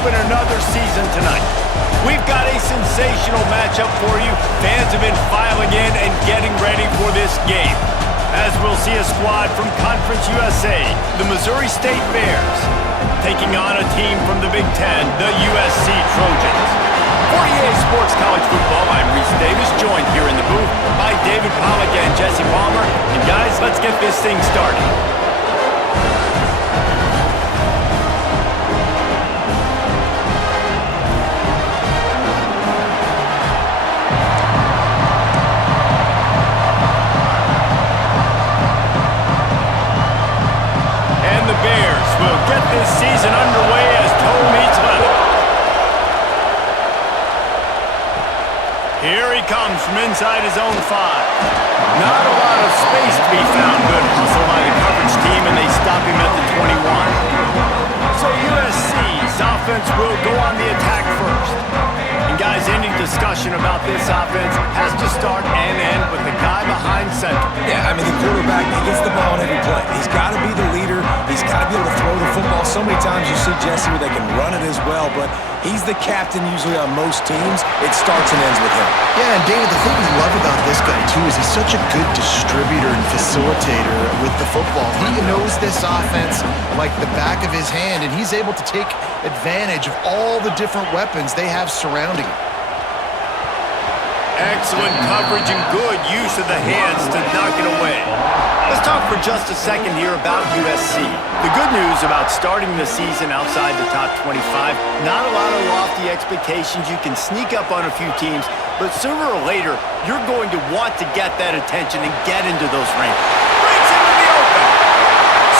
open another season tonight. We've got a sensational matchup for you. Fans have been filing in and getting ready for this game, as we'll see a squad from Conference USA, the Missouri State Bears, taking on a team from the Big Ten, the USC Trojans. For EA Sports College Football, I'm Reese Davis, joined here in the booth by David Pollack and Jesse Palmer. And guys, let's get this thing started. Get this season underway as toe meets leather. Here he comes from inside his own 5. Not a lot of space to be found. Good hustle by the coverage team, and they stop him at the 21. So USC's offense will go on the attack first. And guys, any discussion about this offense has to start and end with the guy behind center. Yeah, I mean, the quarterback, he gets the ball on every play. He's got to be the leader. He's got to be able to throw the football. So many times you see Jesse where they can run it as well, but he's the captain usually on most teams. It starts and ends with him. Yeah, and David, the thing we love about this guy, too, is he's such a good distributor and facilitator with the football. He knows this offense like the back of his hand, and he's able to take advantage of all the different weapons they have surrounding him. Excellent coverage and good use of the hands to knock it away. Let's talk for just a second here about USC. The good news about starting the season outside the top 25, not a lot of lofty expectations. You can sneak up on a few teams, but sooner or later, you're going to want to get that attention and get into those ranks. Breaks into the open.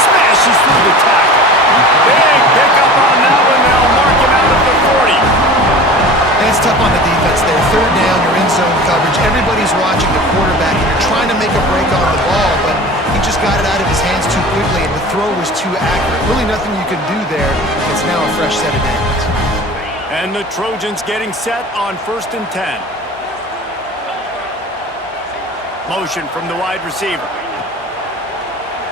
Smashes through the tackle. Big pickup on that one. They'll mark him out at the 40. And it's tough on the defense there. Third down, you're in zone coverage. Everybody's watching the quarterback, and you're trying to make a break on the ball, but he just got it out of his hands too quickly, and the throw was too accurate. Really nothing you can do there. It's now a fresh set of downs. And the Trojans getting set on 1st and 10. Motion from the wide receiver.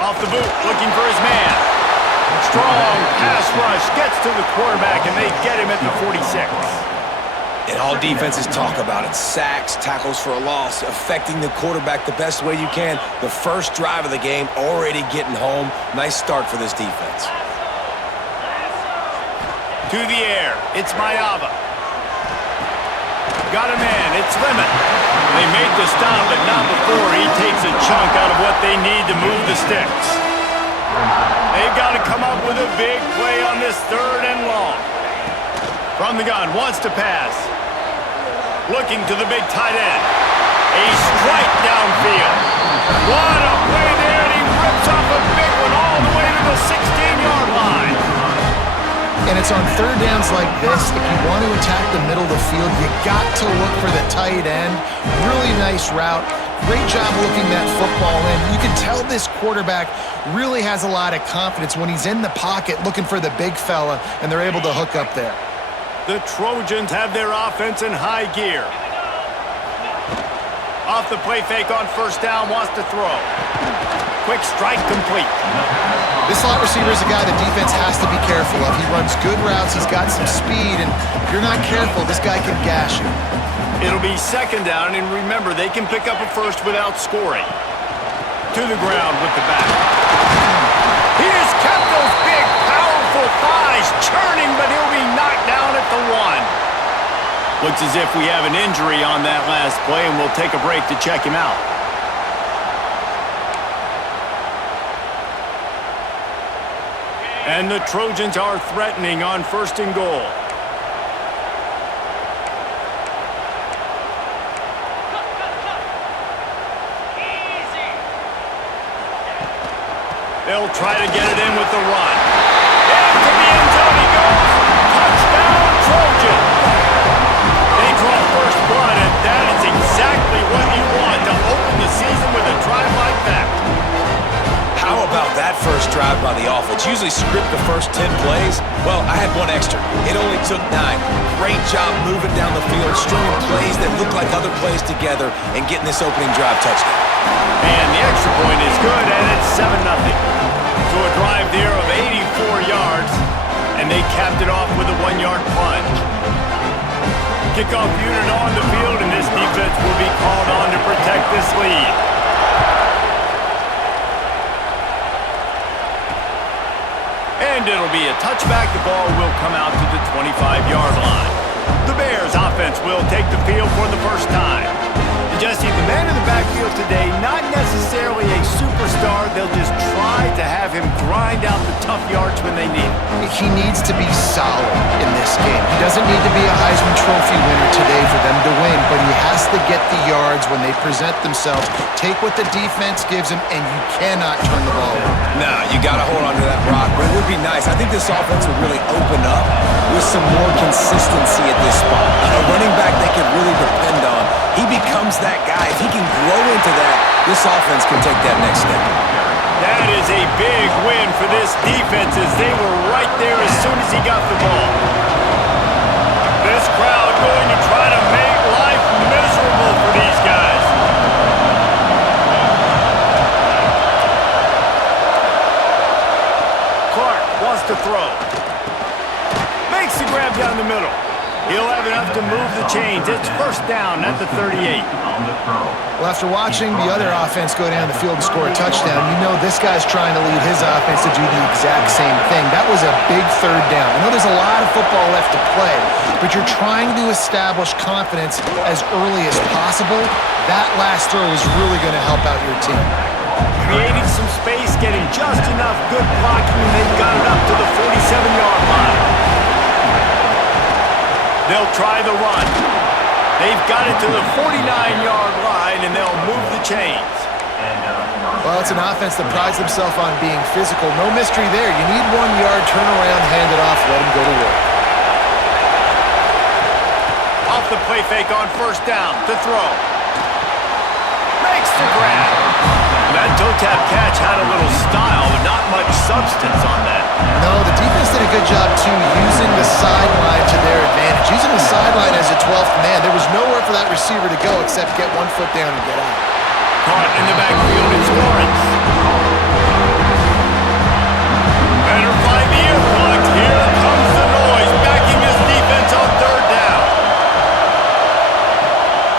Off the boot, looking for his man. Strong pass rush gets to the quarterback, and they get him at the 46. And all defenses talk about it. Sacks, tackles for a loss, affecting the quarterback the best way you can. The first drive of the game, already getting home. Nice start for this defense. To the air, it's Mayava. Got a man, it's Lemon. They made the stop, but not before he takes a chunk out of what they need to move the sticks. They've got to come up with a big play on this 3rd and long. From the gun, wants to pass. Looking to the big tight end. A strike downfield. What a play there, and he rips off a big one all the way to the 16-yard line. And it's on third downs like this, if you want to attack the middle of the field, you got to look for the tight end. Really nice route. Great job looking that football in. You can tell this quarterback really has a lot of confidence when he's in the pocket looking for the big fella, and they're able to hook up there. The Trojans have their offense in high gear. Off the play fake on 1st down, wants to throw. Quick strike complete. This slot receiver is a guy the defense has to be careful of. He runs good routes, he's got some speed, and if you're not careful, this guy can gash you. It'll be 2nd down, and remember, they can pick up a first without scoring. To the ground with the back. He has kept those big, powerful thighs churning, but he'll be knocked down at the 1. Looks as if we have an injury on that last play, and we'll take a break to check him out. And the Trojans are threatening on 1st and goal. They'll try to get it in with the run. Into the end zone he goes. Touchdown, Trojans. They draw first blood, and that is exactly what you want to open the season with a drive like that. How about that first drive by the offense? Usually script the first 10 plays. Well, I had one extra. It only took 9. Great job moving down the field, stringing plays that look like other plays together, and getting this opening drive touchdown. And the extra point is good, and it's 7-0. So a drive there of 84 yards. and they capped it off with a 1-yard plunge. Kickoff unit on the field, and this defense will be called on to protect this lead. And it'll be a touchback. The ball will come out to the 25-yard line. The Bears offense will take the field for the first time. Jesse, the man in the backfield today, not necessarily a superstar. They'll just try to have him grind out the tough yards when they need it. He needs to be solid in this game. He doesn't need to be a Heisman Trophy winner today for them to win, but he has to get the yards when they present themselves. Take what the defense gives him, and you cannot turn the ball over. No, you got to hold on to that rock, but it would be nice. I think this offense would really open up with some more consistency at this spot. A running back they could really depend on. He becomes that guy. If he can grow into that, this offense can take that next step. That is a big win for this defense as they were right there as soon as he got the ball. This crowd going to try to make life miserable for these guys. Clark wants to throw. Makes the grab down the middle. He'll have enough to move the chains. It's first down at the 38. Well, after watching the other offense go down the field and score a touchdown, you know this guy's trying to lead his offense to do the exact same thing. That was a big third down. I know there's a lot of football left to play, but you're trying to establish confidence as early as possible. That last throw is really going to help out your team. Creating some space, getting just enough good blocking, and they've got it up to the 47-yard line. They'll try the run. They've got it to the 49-yard line, and they'll move the chains. Well, it's an offense that prides themselves on being physical. No mystery there. You need 1 yard, turn around, hand it off, let them go to work. Off the play fake on first down to throw. Makes the grab. That toe tap catch had a little style, but not much substance on that. No, the defense did a good job, too, using the sideline to their advantage. Using the sideline as a 12th man. There was nowhere for that receiver to go except get 1 foot down and get out. Caught in the backfield, it's Lawrence. Better find the ear plug. Here comes the noise, backing his defense on third down.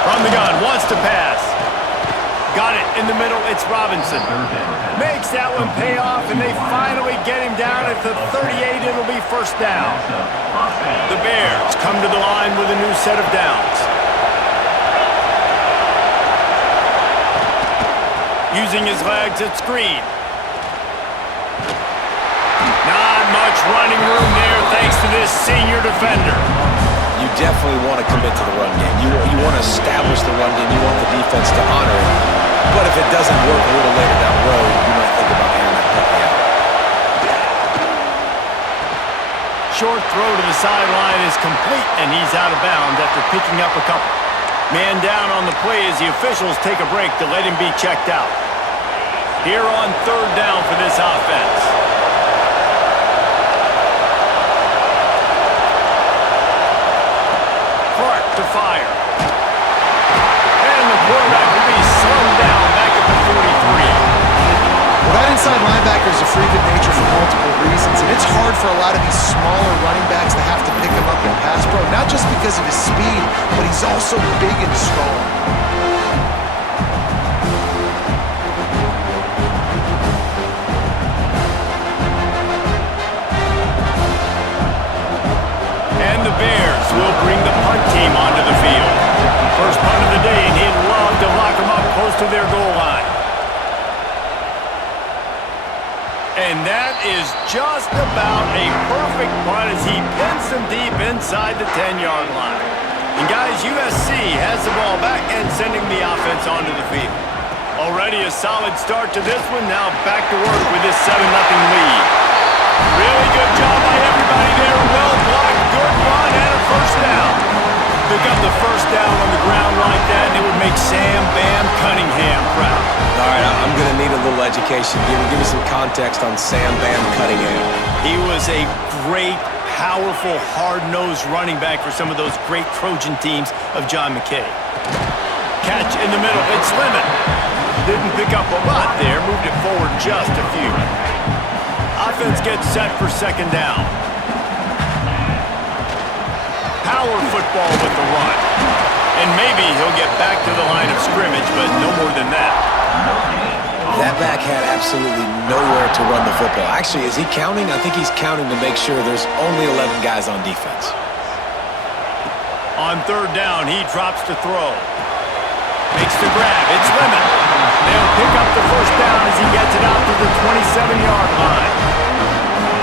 From the gun, wants to pass. Got it in the middle, it's Robinson. Makes that one pay off, and they finally get him down at the 38. It'll be first down. The Bears come to the line with a new set of downs. Using his legs at screen. Not much running room there thanks to this senior defender. You definitely want to commit to the run game. You want to establish the run game. You want the defense to honor it. But if it doesn't work a little later down the road, you might think about handing that puppy out. Short throw to the sideline is complete, and he's out of bounds after picking up a couple. Man down on the play as the officials take a break to let him be checked out. Here on third down for this offense. Clark to fire. And the quarterback will be slowed down back at the 43. Well, that inside linebacker is a freak of nature for multiple reasons, and it's hard for a lot of these smaller running backs to have to pick him up in pass pro, not just because of his speed, but he's also big and strong. And the Bears will bring the punt team onto the field. First punt of the day, and he'd love to lock them up close to their goal line. And that is just about a perfect punt as he pins them deep inside the 10-yard line. And guys, USC has the ball back and sending the offense onto the field. Already a solid start to this one. Now back to work with this 7-0 lead. Really good job by everybody there. Well blocked, good run, and a first down. Pick up the first down on the ground like that, and it would make Sam Bam Cunningham proud. All right, I'm going to need a little education. Give me some context on Sam Bam Cunningham. He was a great, powerful, hard-nosed running back for some of those great Trojan teams of John McKay. Catch in the middle, it's Lemon. Didn't pick up a lot there, moved it forward just a few. Offense gets set for second down. power football with the run. And maybe he'll get back to the line of scrimmage, but no more than that. That back had absolutely nowhere to run the football. Actually, is he counting? I think he's counting to make sure there's only 11 guys on defense. On third down, he drops to throw. Makes the grab. It's Lemon. They'll pick up the first down as he gets it out to the 27-yard line.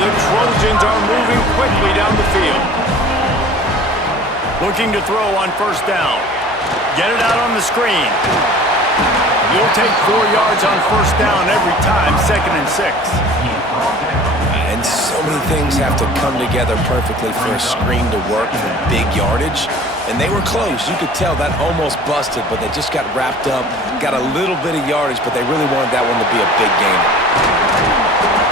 The Trojans are moving quickly down the field. Looking to throw on first down. Get it out on the screen. You'll take 4 yards on first down every time, 2nd and 6. And so many things have to come together perfectly for a screen to work for big yardage. And they were close. You could tell that almost busted, but they just got wrapped up, got a little bit of yardage, but they really wanted that one to be a big gainer.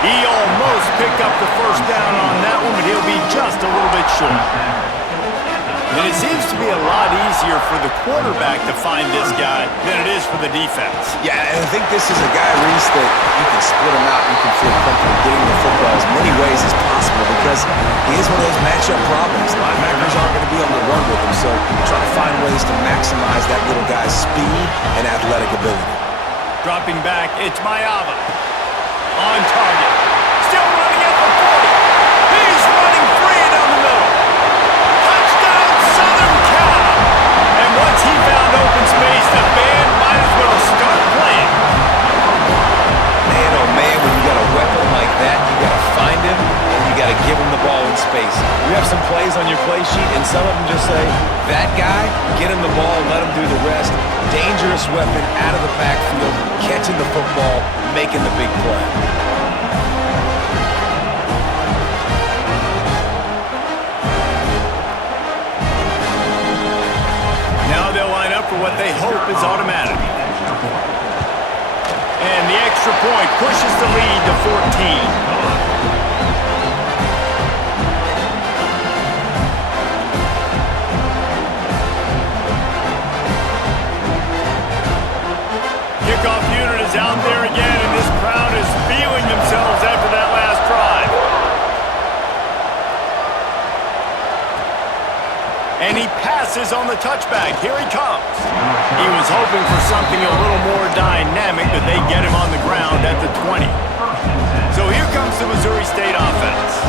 He almost picked up the first down on that one, but he'll be just a little bit short. And it seems to be a lot easier for the quarterback to find this guy than it is for the defense. Yeah, and I think this is a guy, Reese, that you can split him out. You can feel comfortable getting the football as many ways as possible because he is one of those matchup problems. Linebackers aren't going to be able to run with him, so try to find ways to maximize that little guy's speed and athletic ability. Dropping back, it's Mayava. On target. Still running at the 40. He's running free down the middle. Touchdown, Southern Cal. And once he found open space, the band might as well start playing. Man, oh man, when you got a weapon like that, you got to find him and you got to give him the ball in space. You have some plays on your play sheet, and some of them just say, that guy, get him the ball, let him do the rest. Dangerous weapon out of the backfield, catching the football, making the big play. Now they'll line up for what they hope is automatic. And the extra point pushes the lead to 14. Kickoff unit is out there again, and this crowd is feeling themselves after that last drive. And he passes on the touchback. Here he comes. He was hoping for something a little more dynamic, but they get him on the ground at the 20. So here comes the Missouri State offense.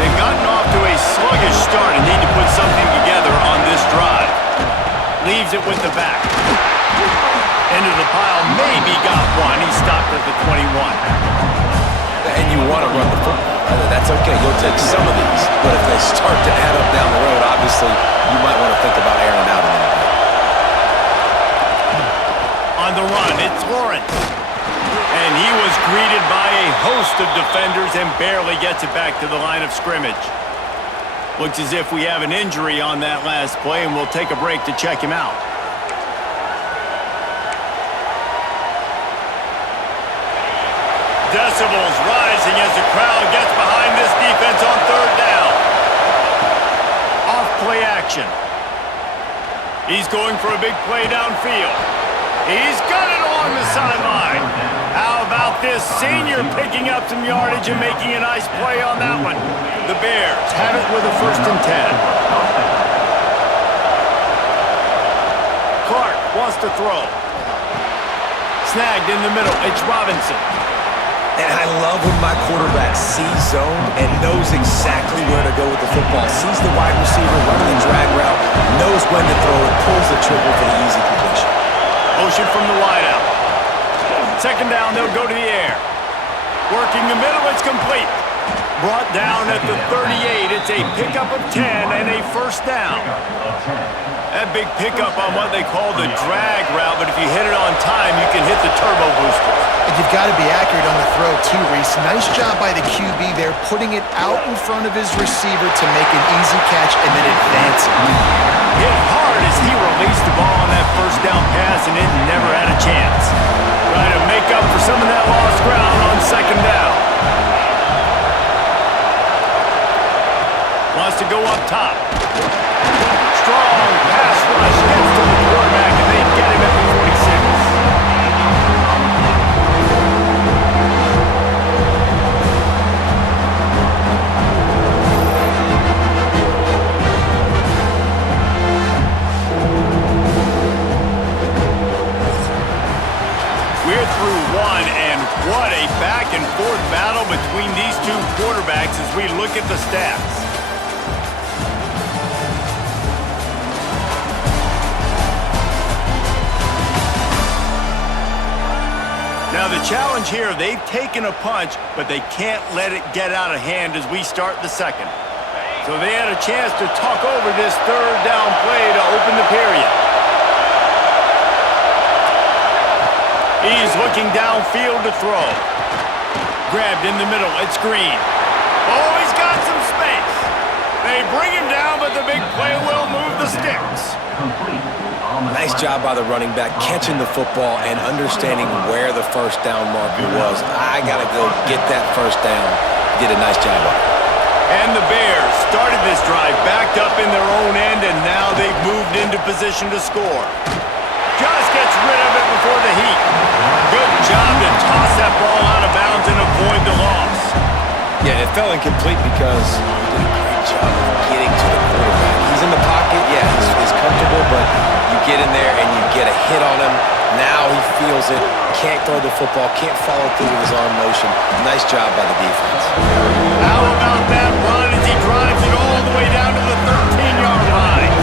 They've gotten off to a sluggish start and need to put something together on this drive. Leaves it with the back. Into the pile, maybe got one. He stopped at the 21. And you want to run the football. That's okay. You'll take some of these. But if they start to add up down the road, obviously, you might want to think about airing out a little bit. On the run, it's Lawrence. And he was greeted by a host of defenders and barely gets it back to the line of scrimmage. Looks as if we have an injury on that last play, and we'll take a break to check him out. Decibels rising as the crowd gets behind this defense on third down. Off play action. He's going for a big play downfield. He's got it along the sideline. How about this senior picking up some yardage and making a nice play on that one? The Bears have it with a 1st and 10. Clark wants to throw. Snagged in the middle. It's Robinson. And I love when my quarterback sees zone and knows exactly where to go with the football. Sees the wide receiver running the drag route, knows when to throw it, pulls the trigger for the easy completion. Motion from the wideout. 2nd down, they'll go to the air. Working the middle, it's complete. Brought down at the 38. It's a pickup of 10 and a 1st down. That big pickup on what they call the drag route, but if you hit it on time, you can hit the turbo boosters. And you've got to be accurate on the throw, too, Reese. Nice job by the QB there, putting it out in front of his receiver to make an easy catch and then advancing. Hit hard as he released the ball on that 1st down pass, and it never had a chance. Trying to make up for some of that lost ground on 2nd down. Wants to go up top. Strong pass rush gets to the quarterback, and they get him at the 46. battle between these two quarterbacks as we look at the stats. Now the challenge here, they've taken a punch, but they can't let it get out of hand as we start the second. So they had a chance to talk over this third down play to open the period. He's looking downfield to throw. Grabbed in the middle, it's Green. Oh, he's got some space. They bring him down, but the big play will move the sticks. Nice job by the running back, catching the football and understanding where the first down marker was. I got to go get that first down. Did a nice job of it. And the Bears started this drive backed up in their own end, and now they've moved into position to score. Just gets rid of it before the heat. Good job to toss that ball out of bounds and avoid the loss. Yeah, it fell incomplete because he did a great job of getting to the quarterback. He's in the pocket, yeah, he's comfortable, but you get in there and you get a hit on him. Now he feels it, can't throw the football, can't follow through with his arm motion. Nice job by the defense. How about that run as he drives it all the way down to the 13-yard line?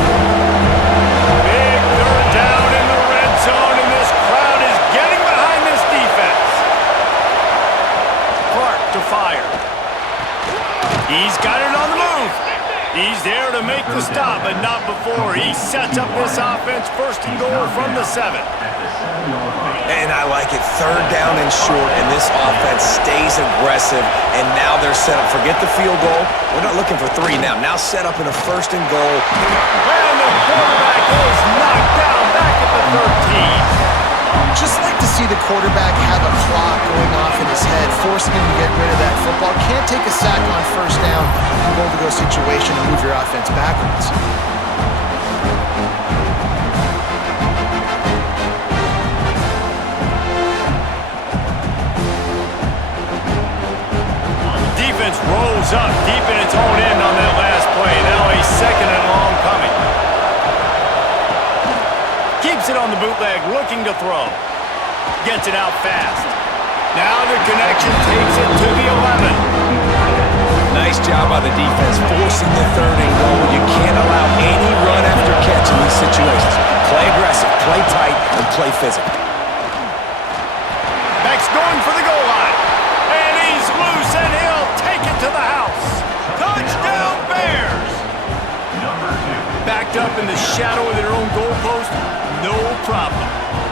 Big third down in the red zone, and this crowd is getting behind this defense. Clark to fire. He's got it on the move. He's there to make the stop, but not before. He sets up this offense first and goal from the 7. And I like it. Third down and short, and this offense stays aggressive, and now they're set up. Forget the field goal. We're not looking for 3 now. Now set up in a first and goal. And the quarterback is knocked down back at the 13. Just like to see the quarterback have a clock going off in his head, forcing him to get rid of that football. Can't take a sack on first down in a goal-to-go situation and move your offense backwards. Defense rolls up deep in its own end on that last play. Now a second and long coming. Keeps it on the bootleg, looking to throw. Gets it out fast. Now the connection takes it to the 11. Nice job by the defense, forcing the third and goal. You can't allow any run after catch in these situations. Play aggressive, play tight, and play physical. Max going for the goal line. And he's loose, and he'll take it to the house. Touchdown, Bears! Backed up in the shadow of their own goalpost, no problem.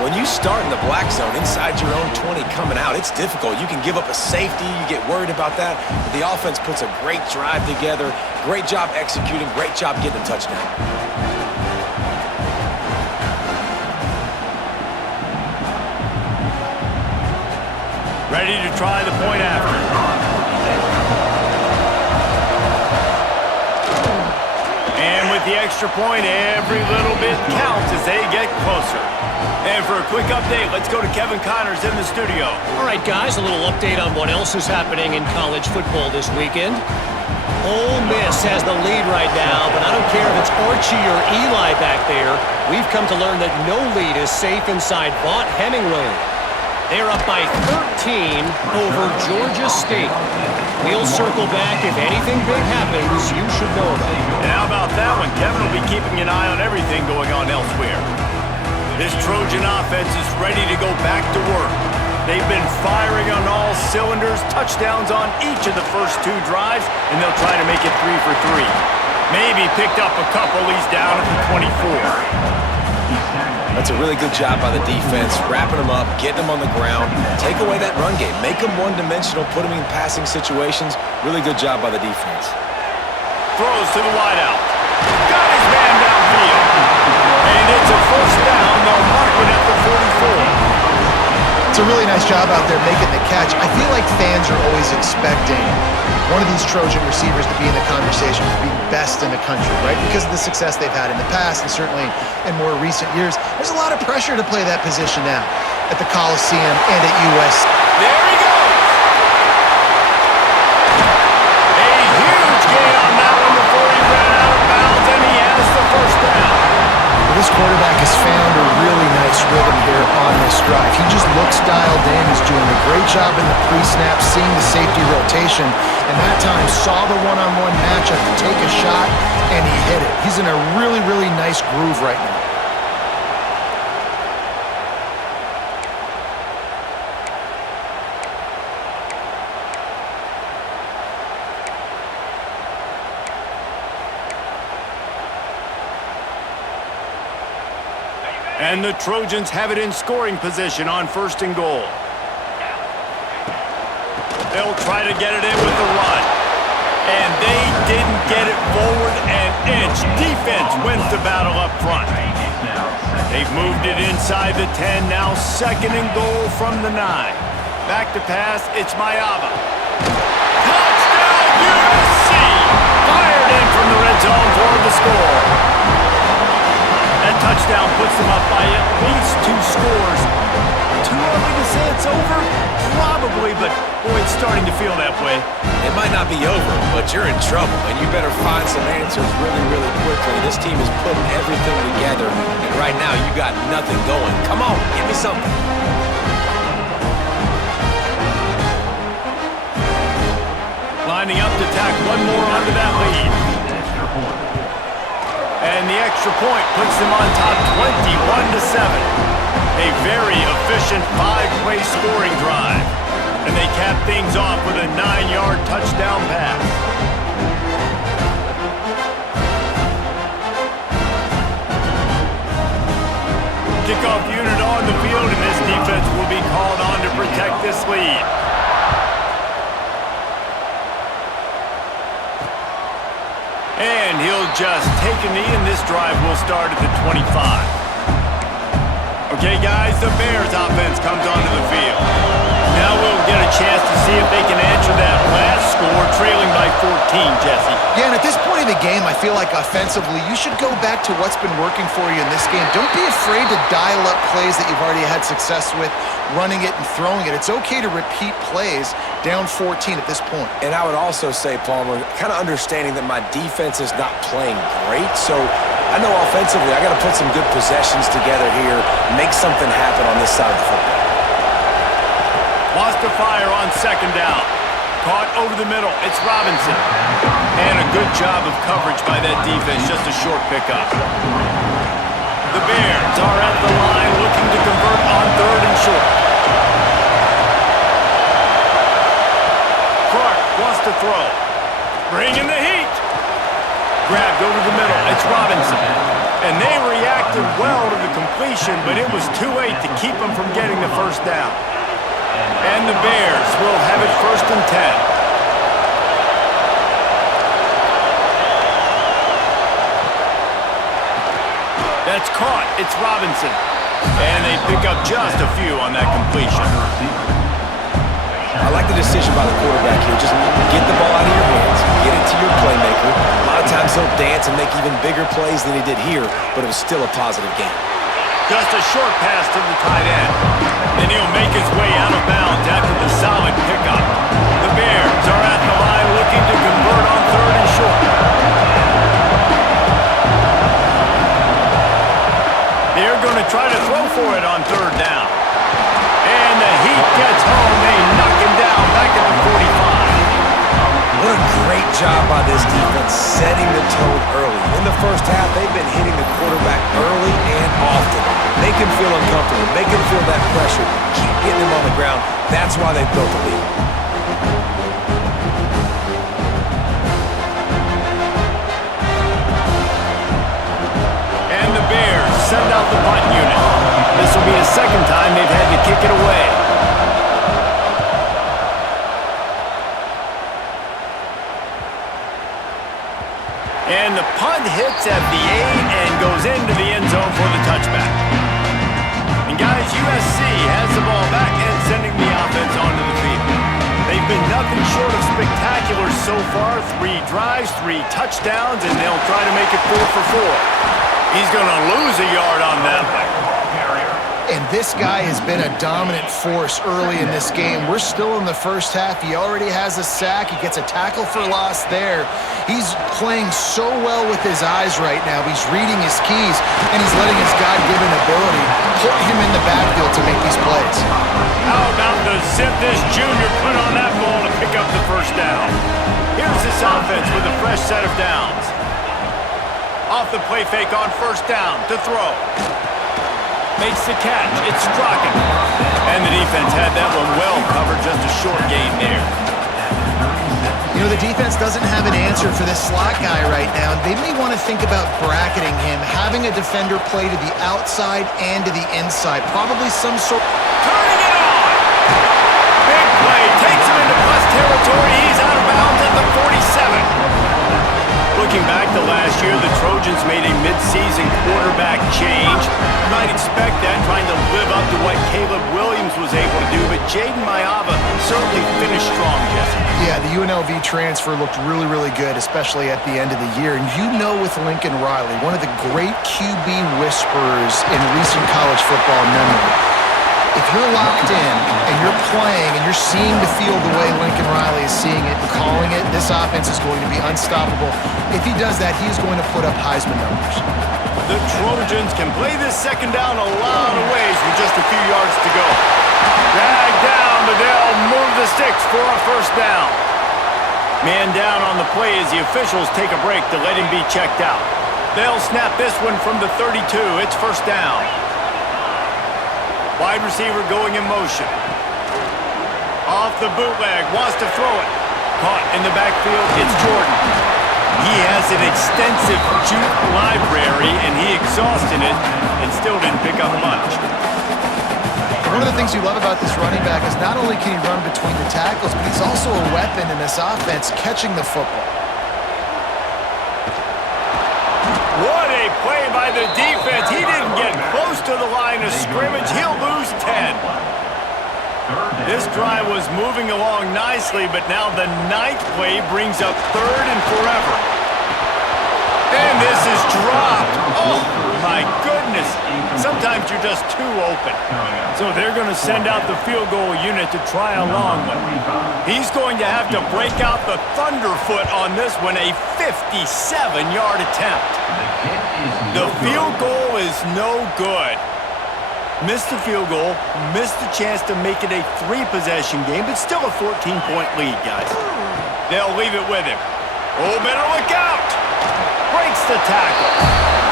When you start in the black zone inside your own 20 coming out, it's difficult. You can give up a safety. You get worried about that. But the offense puts a great drive together. Great job executing. Great job getting a touchdown. Ready to try the point after. And with the extra point, every little bit counts as they get closer. And for a quick update, let's go to Kevin Connors in the studio. All right, guys, a little update on what else is happening in college football this weekend. Ole Miss has the lead right now, but I don't care if it's Archie or Eli back there. We've come to learn that no lead is safe inside Vaught Hemingway. They're up by 13 over Georgia State. We'll circle back. If anything big happens, you should know about it. And how about that one? Kevin will be keeping an eye on everything going on elsewhere. This Trojan offense is ready to go back to work. They've been firing on all cylinders, touchdowns on each of the first 2 drives, and they'll try to make it 3 for 3. Maybe picked up a couple. He's down at the 24. That's a really good job by the defense, wrapping them up, getting them on the ground. Take away that run game. Make them one-dimensional, put them in passing situations. Really good job by the defense. Throws to the wideout. Got his man downfield. And it's a first down. They'll mark it at the 44. It's a really nice job out there making the catch. I feel like fans are always expecting one of these Trojan receivers to be in the conversation for being best in the country, right? Because of the success they've had in the past and certainly in more recent years. There's a lot of pressure to play that position now at the Coliseum and at USC. There he goes. A huge gain on that one before he ran out of bounds, and he has the first down. This quarterback quarterback has found a really nice rhythm here on this drive. He just looks dialed in. He's doing a great job in the pre-snap, seeing the safety rotation, and that time saw the one-on-one matchup to take a shot, and he hit it. He's in a really, really nice groove right now. And the Trojans have it in scoring position on 1st and goal. They'll try to get it in with the run. And they didn't get it forward an inch. Defense wins the battle up front. They've moved it inside the 10. Now 2nd and goal from the 9. Back to pass. It's Mayava. Touchdown USC! Fired in from the red zone for the score. That touchdown puts them up by at least 2 scores. Too early to say it's over? Probably, but boy, it's starting to feel that way. It might not be over, but you're in trouble, and you better find some answers really, really quickly. This team is putting everything together, and right now you got nothing going. Come on, give me something. Lining up to tack one more onto that lead. And the extra point puts them on top 21-7. A very efficient 5-play scoring drive. And they cap things off with a 9-yard touchdown pass. Kickoff unit on the field, and this defense will be called on to protect this lead. And he'll just take a knee, and this drive will start at the 25. Okay, guys, the Bears offense comes onto the field. Now we'll get a chance to see if they can answer that last score, trailing by 14, Jesse. Yeah, and at this point of the game, I feel like offensively, you should go back to what's been working for you in this game. Don't be afraid to dial up plays that you've already had success with, running it and throwing it. It's okay to repeat plays down 14 at this point. And I would also say, Palmer, kind of understanding that my defense is not playing great, so I know offensively I got to put some good possessions together here, make something happen on this side of the football. Lost to fire on 2nd down. Caught over the middle. It's Robinson. And a good job of coverage by that defense. Just a short pickup. The Bears are at the line looking to convert on 3rd and short. Clark wants to throw. Bringing the heat. Grabbed over the middle. It's Robinson. And they reacted well to the completion, but it was too late to keep them from getting the 1st down. And the Bears will have it 1st and 10. That's caught. It's Robinson. And they pick up just a few on that completion. I like the decision by the quarterback here. Just get the ball out of your hands, get it to your playmaker. A lot of times he'll dance and make even bigger plays than he did here, but it was still a positive game. Just a short pass to the tight end. Then he'll make his way out of bounds after the solid pickup. The Bears are at the line looking to convert on 3rd and short. They're going to try to throw for it on 3rd down. And the Heat gets home. They knock him down back at the 45. What a great job by this defense setting the tone early. In the 1st half, they've been hitting the quarterback early and often. Make him feel uncomfortable. Make him feel that pressure. Keep getting him on the ground. That's why they built the lead. And the Bears send out the punt unit. This will be the 2nd time they've had to kick it away. And the punt hits at the 8 and goes into the end zone for the touchback. And guys, USC has the ball back and sending the offense onto the field. They've been nothing short of spectacular so far. 3 drives, 3 touchdowns, and they'll try to make it 4 for 4. He's going to lose a yard on that one. And this guy has been a dominant force early in this game. We're still in the first half. He already has a sack. He gets a tackle for loss there. He's playing so well with his eyes right now. He's reading his keys, and he's letting his God-given ability put him in the backfield to make these plays. How about the zip this junior put on that ball to pick up the first down? Here's this offense with a fresh set of downs. Off the play fake on first down to throw. Makes the catch. It's Strocken. And the defense had that one well covered. Just a short gain there. You know, the defense doesn't have an answer for this slot guy right now. They may want to think about bracketing him, having a defender play to the outside and to the inside. Probably some sort... Turning it on! Big play. Takes him into plus territory. He's out of bounds at the 47. Looking back to last year, the Trojans made a midseason quarterback change. You might expect that, trying to live up to what Caleb Williams was able to do, but Jaden Mayava certainly finished strong, Jesse. Yeah, the UNLV transfer looked really, really good, especially at the end of the year. And you know, with Lincoln Riley, one of the great QB whisperers in recent college football memory, if you're locked in and you're playing and you're seeing the field the way Lincoln Riley is seeing it and calling it, this offense is going to be unstoppable. If he does that, he's going to put up Heisman numbers. The Trojans can play this second down a lot of ways with just a few yards to go. Drag down, but they'll move the sticks for a first down. Man down on the play as the officials take a break to let him be checked out. They'll snap this one from the 32. It's first down. Wide receiver going in motion. Off the bootleg, wants to throw it. Caught in the backfield, it's Jordan. He has an extensive juke library, and he exhausted it and still didn't pick up much. One of the things you love about this running back is not only can he run between the tackles, but he's also a weapon in this offense catching the football. What a play by the defense. He didn't get close to the line of scrimmage. He'll lose 10. This drive was moving along nicely, but now the ninth play brings up third and forever. And this is dropped. Oh, my goodness. Sometimes you're just too open. So they're going to send out the field goal unit to try a long one. He's going to have to break out the thunderfoot on this one, a 57-yard attempt. The field goal is no good. Missed the field goal, missed the chance to make it a 3-possession game, but still a 14-point lead, guys. They'll leave it with him. Oh, better look out! Breaks the tackle.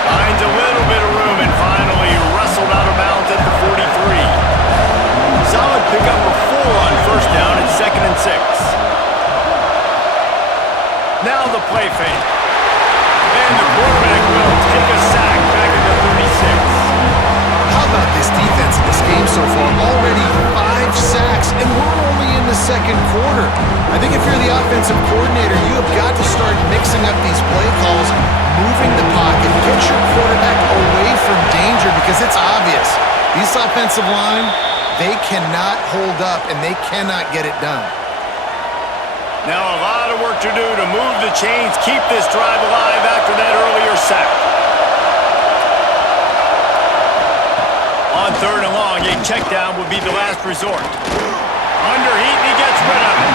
Finds a little bit of room and finally wrestled out of bounds at the 43. Solid pickup of 4 on first down at 2nd and 6. Now the play fake. And the quarterback will take a sack back at the 36. How about this defense in this game so far? Already 5 sacks, and we're only in the second quarter. I think if you're the offensive coordinator, you have got to start mixing up these play calls, moving the pocket, get your quarterback away from danger, because it's obvious. This offensive line, they cannot hold up, and they cannot get it done. Now a lot of work to do to move the chains, keep this drive alive after that earlier sack. On third and long, a check down would be the last resort. Under heat, and he gets rid of it.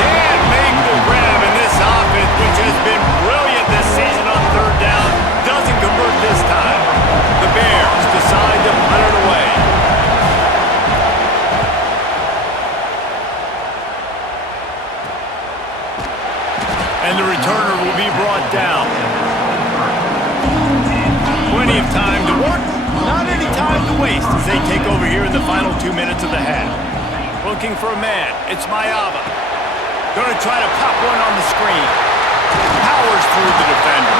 Can't make the grab in this offense, which has been brilliant this season on third down. Doesn't convert this time. The Bears decide to put it away. And the returner will be brought down. Plenty of time to work. Not any time to waste as they take over here in the final 2 minutes of the half. Looking for a man. It's Mayava. Going to try to pop one on the screen. Powers through the defender.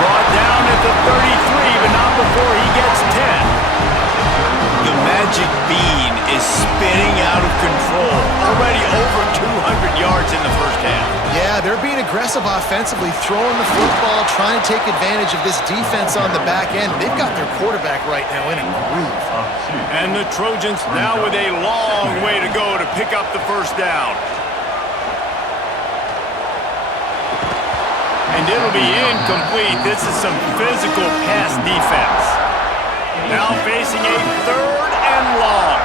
Brought down at the 33, but not before he gets 10. The magic bean is spinning out of control. Already over 200 yards in the first half. Yeah, they're being aggressive offensively, throwing the football, trying to take advantage of this defense on the back end. They've got their quarterback right now in a groove. And the Trojans now with a long way to go to pick up the first down. And it'll be incomplete. This is some physical pass defense. Now facing a 3rd and long.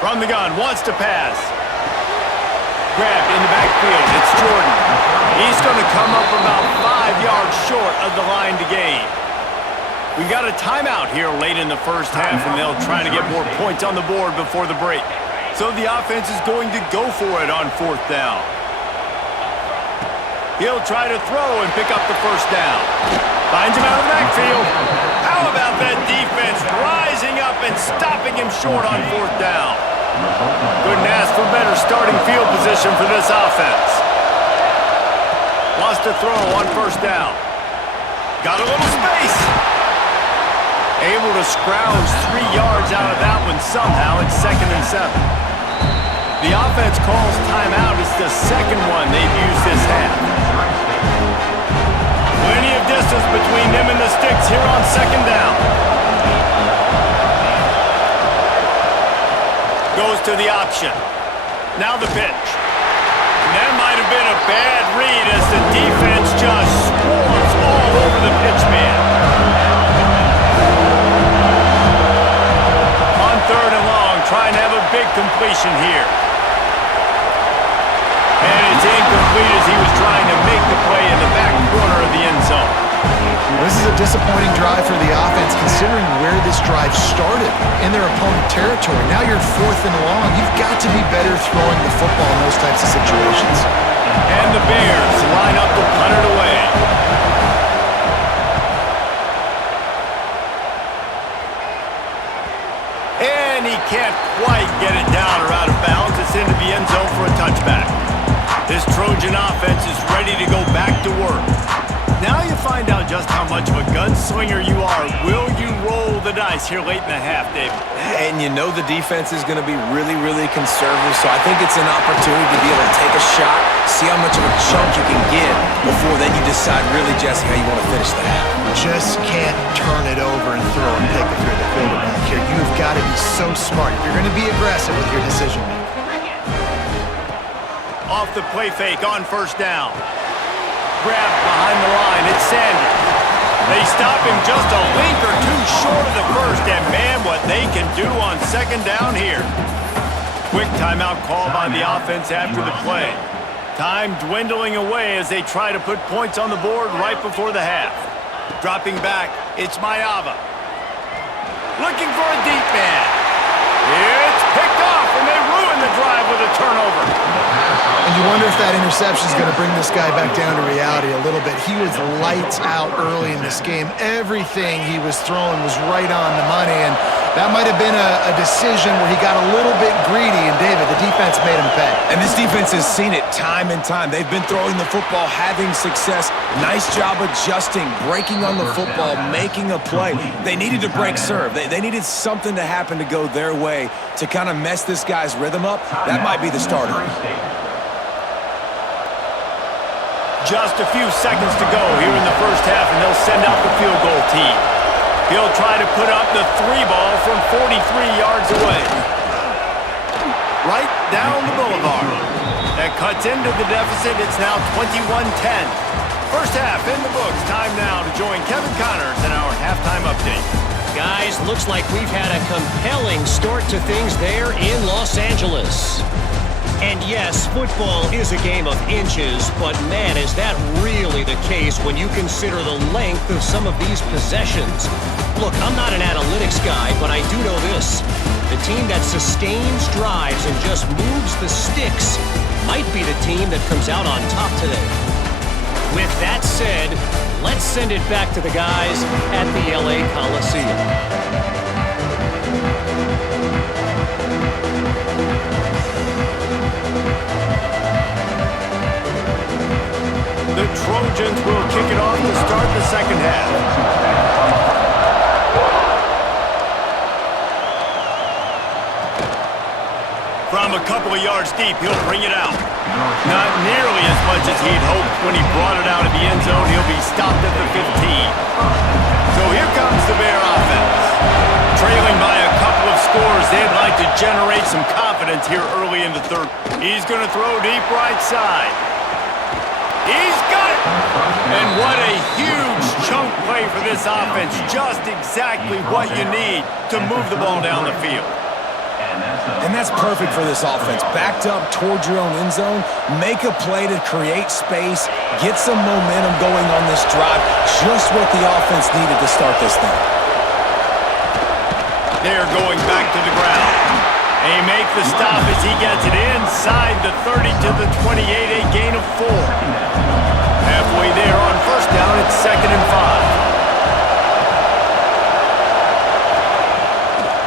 From the gun, wants to pass. Grab in the backfield. It's Jordan. He's going to come up about 5 yards short of the line to gain. We got a timeout here late in the first half, and they'll try to get more points on the board before the break. So the offense is going to go for it on 4th down. He'll try to throw and pick up the first down. Finds him out of the backfield. How about that defense rising up and stopping him short on 4th down? Couldn't ask for better starting field position for this offense. Lost a throw on 1st down. Got a little space. Able to scrounge 3 yards out of that one somehow. It's 2nd and 7. The offense calls timeout. It's the second one they've used this half. Plenty of distance between them and the sticks here on 2nd down. Goes to the option. Now the pitch. And that might have been a bad read as the defense just swarms all over the pitch man. On 3rd and long, trying to have a big completion here. And it's incomplete as he was trying to make the play in the back corner of the end zone. This is a disappointing drive for the offense considering where this drive started in their opponent territory. Now you're 4th and long. You've got to be better throwing the football in those types of situations. And the Bears line up to punt it away. And he can't quite get it down or out of bounds. It's into the end zone for a touchback. This Trojan offense is ready to go back to work. Now you find out just how much of a gunslinger you are. Will you roll the dice here late in the half, David? And you know the defense is going to be really, really conservative, so I think it's an opportunity to be able to take a shot, see how much of a chunk you can get before then you decide really, Jesse, how you want to finish the half. Just can't turn it over and throw a pick if you're the quarterback here. You've got to be so smart if you're going to be aggressive with your decision making. Off the play fake on 1st down. Grabbed behind the line. It's Sanders. They stop him just a link or two short of the first, and man, what they can do on 2nd down here. Quick timeout call by the offense after the play. Time dwindling away as they try to put points on the board right before the half. Dropping back, it's Mayava. Looking for a deep man. It's picked off, and they ruin the drive with a turnover. And you wonder if that interception is going to bring this guy back down to reality a little bit. He was lights out early in this game. Everything he was throwing was right on the money, and that might have been a decision where he got a little bit greedy, and David, the defense made him pay. And this defense has seen it time and time. They've been throwing the football, having success. Nice job adjusting, breaking on the football, making a play. They needed to break serve. They needed something to happen to go their way to kind of mess this guy's rhythm up. That might be the starter. Just a few seconds to go here in the first half, and they'll send out the field goal team. He'll try to put up the 3 ball from 43 yards away. Right down the boulevard. That cuts into the deficit. It's now 21-10. First half in the books. Time now to join Kevin Connors in our halftime update. Guys, looks like we've had a compelling start to things there in Los Angeles. And yes, football is a game of inches, but man, is that really the case when you consider the length of some of these possessions. Look, I'm not an analytics guy, but I do know this. The team that sustains drives and just moves the sticks might be the team that comes out on top today. With that said, let's send it back to the guys at the LA Coliseum. The Trojans will kick it off to start the second half. From a couple of yards deep, he'll bring it out. Not nearly as much as he'd hoped when he brought it out of the end zone. He'll be stopped at the 15. So here comes the Bear offense. Trailing by a couple of scores, they'd like to generate some confidence here early in the third. He's going to throw deep right side. He's got it! And what a huge chunk play for this offense. Just exactly what you need to move the ball down the field. And that's perfect for this offense. Backed up towards your own end zone, make a play to create space, get some momentum going on this drive. Just what the offense needed to start this thing. They're going back to the ground. They make the stop as he gets it inside the 30 to the 28, a gain of 4. Halfway there on first down, it's 2nd and 5.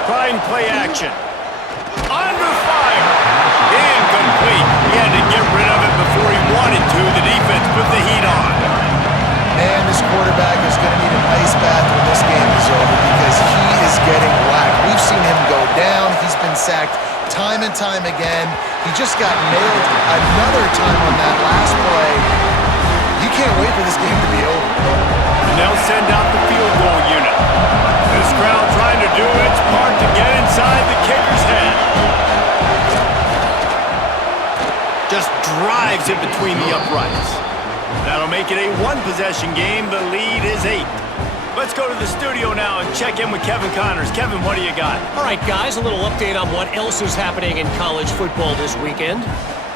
Trying play action. Under fire. Incomplete. He had to get rid of it before he wanted to. The defense put the heat on. Man, this quarterback is going to need an ice bath when this game is over because he is getting whacked. We've seen him go down. He's been sacked time and time again. He just got nailed another time on that last play. You can't wait for this game to be over. And they'll send out the field goal unit. This crowd trying to do its part to get inside the kicker's head. Just drives it between the uprights. That'll make it a one-possession game. The lead is 8. Let's go to the studio now and check in with Kevin Connors. Kevin, what do you got? All right, guys, a little update on what else is happening in college football this weekend.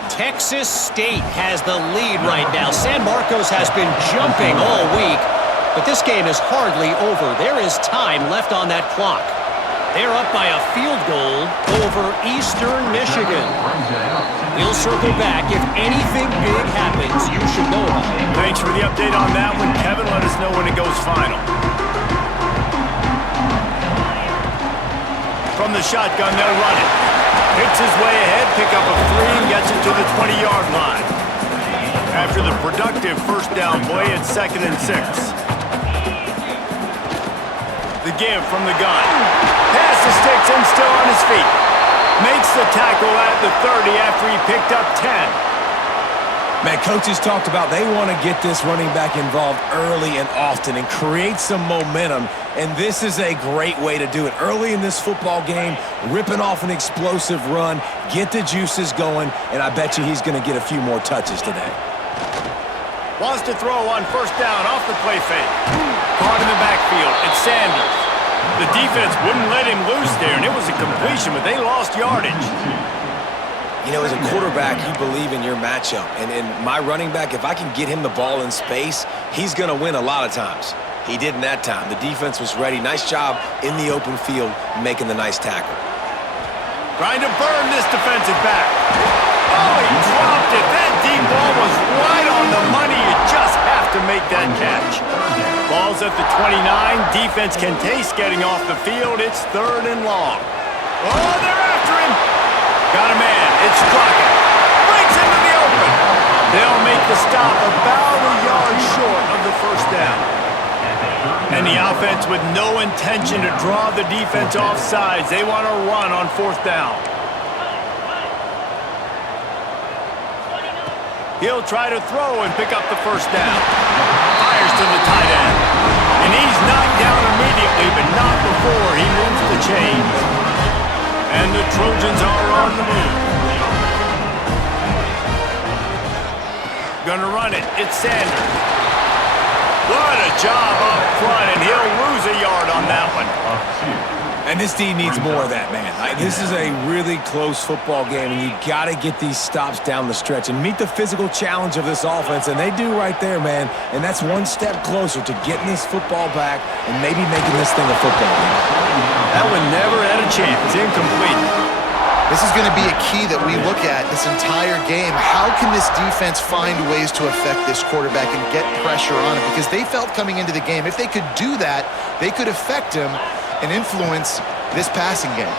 Texas State has the lead right now. San Marcos has been jumping all week, but this game is hardly over. There is time left on that clock. They're up by a field goal over Eastern Michigan. We'll circle back. If anything big happens, you should know about it. Thanks for the update on that one, Kevin. Let us know when it goes final. From the shotgun, they'll run it. Picks his way ahead, pick up a 3, and gets it to the 20-yard line. After the productive first down play, it's 2nd and 6. The give from the gun. Pass to Sticks and still on his feet. Makes the tackle at the 30 after he picked up 10. Man, coaches talked about they want to get this running back involved early and often and create some momentum, and this is a great way to do it. Early in this football game, ripping off an explosive run, get the juices going, and I bet you he's going to get a few more touches today. Wants to throw on first down off the play fake. Caught in the backfield. It's Sanders. The defense wouldn't let him loose there, and it was a completion, but they lost yardage. You know, as a quarterback, you believe in your matchup. And in my running back, if I can get him the ball in space, he's going to win a lot of times. He didn't that time. The defense was ready. Nice job in the open field making the nice tackle. Trying to burn this defensive back. Oh, he dropped it. That deep ball was right on the money. You just have to make that catch. Ball's at the 29. Defense can taste getting off the field. It's 3rd and long. Oh, they're after him. Got a man. It's Crockett. Breaks into the open. They'll make the stop about a yard short of the first down. And the offense with no intention to draw the defense off sides. They want to run on 4th down. He'll try to throw and pick up the first down. Fires to the tight end. And he's knocked down immediately, but not before he moves the chains. And the Trojans are on the move. Gonna run it. It's Sanders. What a job up front, and he'll lose a yard on that one. And this D needs more of that, man. This is a really close football game, and you got to get these stops down the stretch and meet the physical challenge of this offense, and they do right there, man. And that's one step closer to getting this football back and maybe making this thing a football game. That one never had a chance. Incomplete. This is going to be a key that we look at this entire game. How can this defense find ways to affect this quarterback and get pressure on him? Because they felt coming into the game, if they could do that, they could affect him and influence this passing game.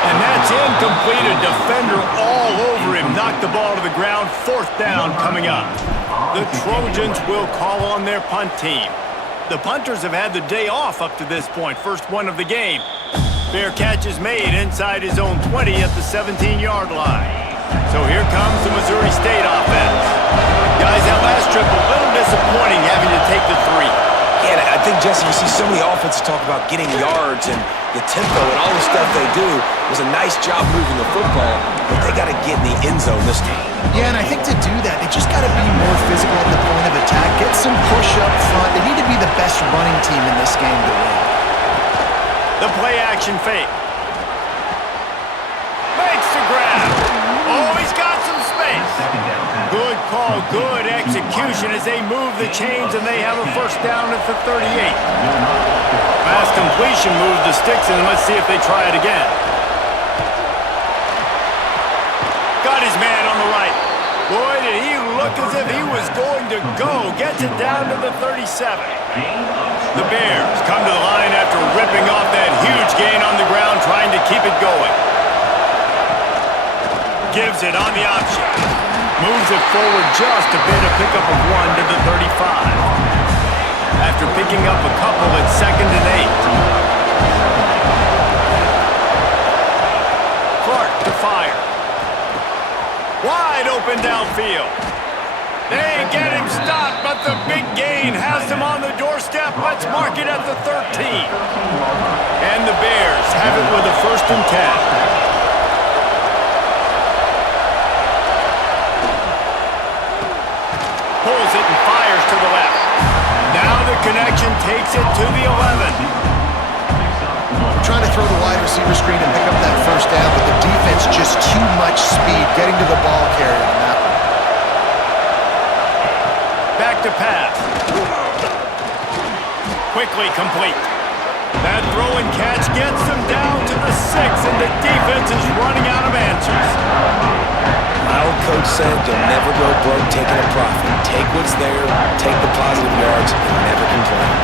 And that's incomplete. A defender all over him. Knocked the ball to the ground. 4th down coming up. The Trojans will call on their punt team. The punters have had the day off up to this point. First one of the game. Fair catch is made inside his own 20 at the 17-yard line. So here comes the Missouri State offense. Guys, that last trip a little disappointing having to take the 3. Yeah, I think, Jesse, you see so many offenses talk about getting yards and the tempo and all the stuff they do. It was a nice job moving the football, but they got to get in the end zone this time. Yeah, and I think to do that, they just got to be more physical at the point of attack, get get some push up front. They need to be the best running team in this game to win. The play-action fake. Makes the grab. Oh, he's got some space. Good call, good execution as they move the chains, and they have a first down at the 38. Fast completion moves the sticks, and let's see if they try it again. Got his man on the right. Boy, did he look as if he was going to go. Gets it down to the 37. The Bears come to the line after ripping off that huge gain on the ground, trying to keep it going. Gives it on the option. Moves it forward just a bit, a pickup of 1 to the 35. After picking up a couple, it's 2nd and 8. Clark to fire. Wide open downfield. They get him stopped, but the big gain has him on the doorstep. Let's mark it at the 13. And the Bears have it with a 1st and 10. Pulls it and fires to the left. Now the connection takes it to the 11. We're trying to throw the wide receiver screen and pick up that first down, but the defense just too much speed getting to the ball carrier on that one. Back to pass. Quickly complete. That throw and catch gets them down to the 6, and the defense is running out of answers. My old coach said you'll never go broke taking a profit. Take what's there, take the positive yards, and never complain.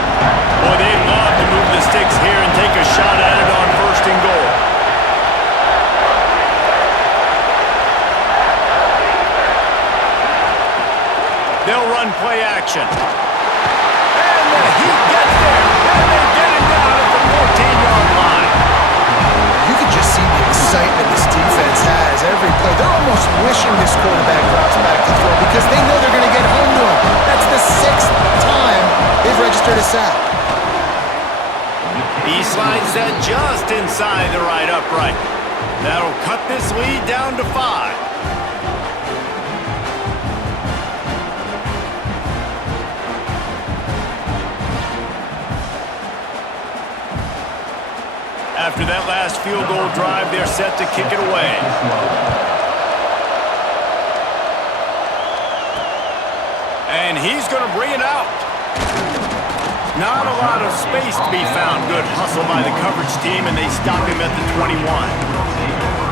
Boy, they'd love to move the sticks here and take a shot at it on 1st and goal. They'll run play action. And the Heat gets there, and they get it down at the 14-yard line. You can just see the excitement this defense has every play. They're almost wishing this quarterback drops back to throw because they know they're going to get home to him. That's the 6th time they've registered a sack. He slides that just inside the right upright. That'll cut this lead down to 5. After that last field goal drive, they're set to kick it away. And he's going to bring it out. Not a lot of space to be found. Good hustle by the coverage team, and they stop him at the 21.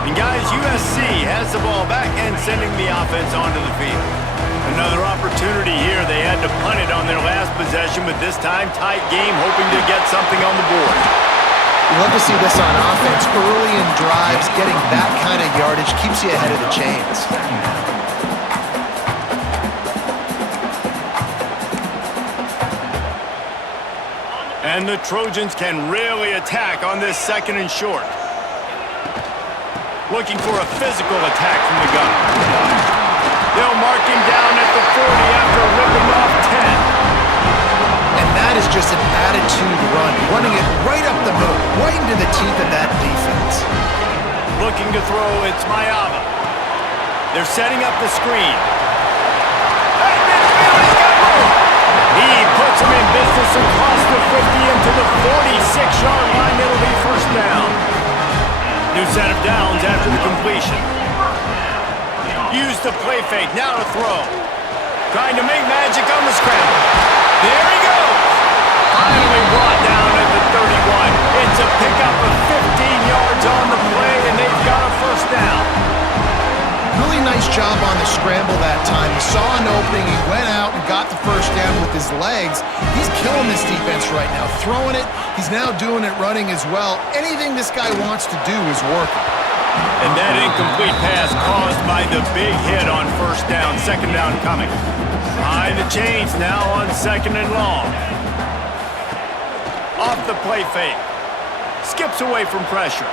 And guys, USC has the ball back and sending the offense onto the field. Another opportunity here. They had to punt it on their last possession, but this time tight game, hoping to get something on the board. You love to see this on offense. Early in drives, getting that kind of yardage keeps you ahead of the chains. And the Trojans can really attack on this 2nd and short. Looking for a physical attack from the gun. They'll mark him down at the 40 after ripping off 10. And that is just an attitude run, running it right up the middle, right into the teeth of that defense. Looking to throw, it's Mayava. They're setting up the screen. Hey, midfield, he's got room. He puts him in business across the 50 into the 46-yard line. It'll be 1st down. New set of downs after the completion. Use the play fake, now to throw. Trying to make magic on the scramble. There he goes. Finally brought down at the 31. It's a pickup of 15 yards on the play, and they've got a 1st down. Really nice job on the scramble that time. He saw an opening, he went out and got the 1st down with his legs. He's killing this defense right now. Throwing it, he's now doing it running as well. Anything this guy wants to do is working. And that incomplete pass caused by the big hit on 1st down, 2nd down coming. Behind the chains now on 2nd and long. Off the play fake. Skips away from pressure.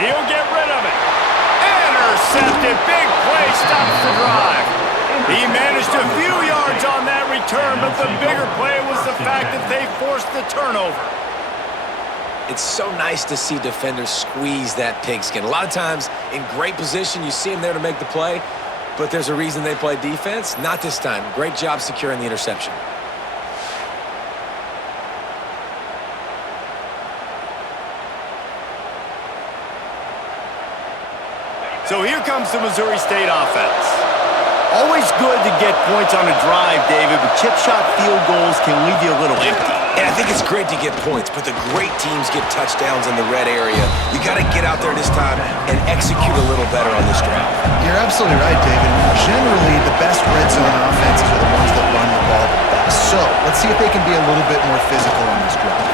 He'll get rid of it. Intercepted. Big play stops the drive. He managed a few yards on that return, but the bigger play was the fact that they forced the turnover. It's so nice to see defenders squeeze that pigskin. A lot of times, in great position, you see them there to make the play, but there's a reason they play defense. Not this time. Great job securing the interception. So here comes the Missouri State offense. Always good to get points on a drive, David, but chip shot field goals can leave you a little empty. And I think it's great to get points, but the great teams get touchdowns in the red area. You got to get out there this time and execute a little better on this drive. You're absolutely right, David. Generally, the best red zone offenses are the ones that run the ball the best. So let's see if they can be a little bit more physical on this drive.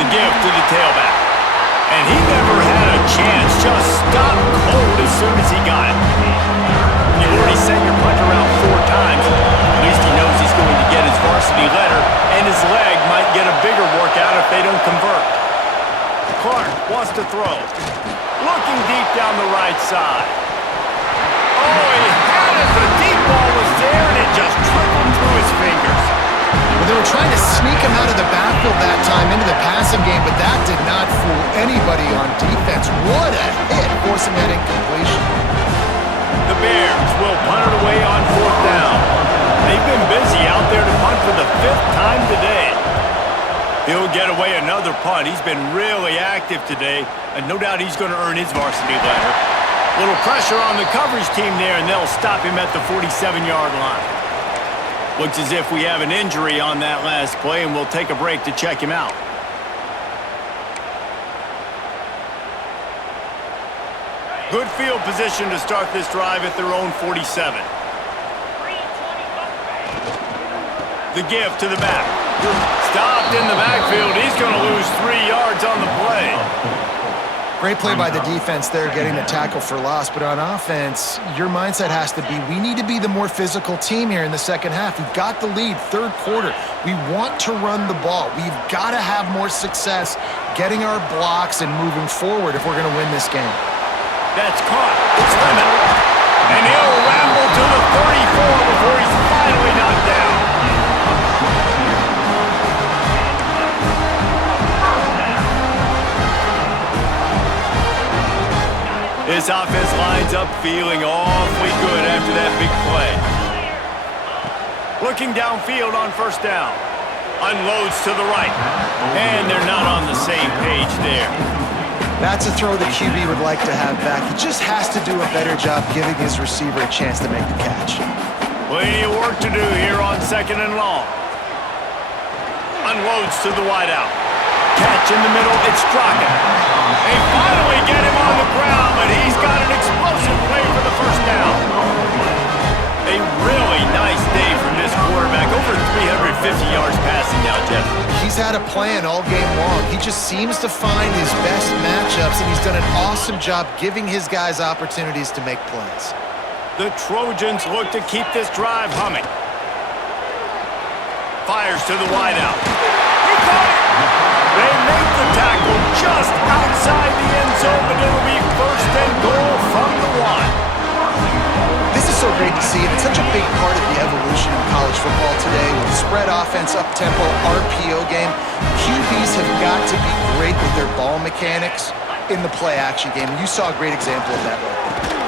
The give to the tailback. And he never had a chance. Just stopped cold as soon as he got it. You've already sent your punter out 4 times. At least he knows he's going to get his varsity letter, and his leg might get a bigger workout if they don't convert. Clark wants to throw. Looking deep down the right side. Oh, he had it. The deep ball was there, and it just trickled through his fingers. Well, they were trying to sneak him out of the backfield that time into the passing game, but that did not fool anybody on defense. What a hit, forcing that incompletion. The Bears will punt it away on 4th down. They've been busy out there to punt for the 5th time today. He'll get away another punt. He's been really active today, and no doubt he's going to earn his varsity letter. Little pressure on the coverage team there, and they'll stop him at the 47-yard line. Looks as if we have an injury on that last play, and we'll take a break to check him out. Good field position to start this drive at their own 47. The give to the back. Stopped in the backfield. He's going to lose 3 yards on the play. Great play by the defense there, getting the tackle for loss. But on offense, your mindset has to be, we need to be the more physical team here in the second half. We've got the lead, 3rd quarter. We want to run the ball. We've got to have more success getting our blocks and moving forward if we're going to win this game. That's caught. It's Lemon. And he'll ramble to the 34 before he's finally knocked down. This offense lines up feeling awfully good after that big play. Looking downfield on 1st down. Unloads to the right. And they're not on the same page there. That's a throw the QB would like to have back. He just has to do a better job giving his receiver a chance to make the catch. Plenty of work to do here on 2nd and long. Unloads to the wideout. Catch in the middle, it's Straka. They finally get him on the ground, but he's got an explosive play for the 1st down. A really nice day from this quarterback. Over 350 yards passing now, Jeff. He's had a plan all game long. He just seems to find his best matchups, and he's done an awesome job giving his guys opportunities to make plays. The Trojans look to keep this drive humming. Fires to the wideout. He caught it! They make the tackle just outside the end zone, but it'll be 1st and goal from the 1. This is so great to see, and it's such a big part of the evolution in college football today with spread offense, up-tempo, RPO game. QBs have got to be great with their ball mechanics in the play-action game. You saw a great example of that right there.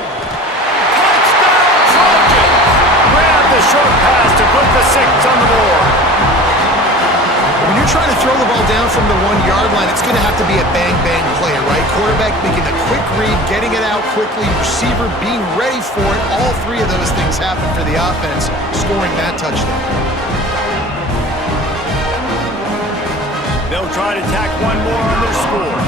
Touchdown, Trojans! Grab the short pass to put the 6 on the board. When you're trying to throw the ball down from the 1-yard line, it's going to have to be a bang-bang play, right? Quarterback making a quick read, getting it out quickly, receiver being ready for it. All 3 of those things happen for the offense, scoring that touchdown. They'll try to tack one more on their score.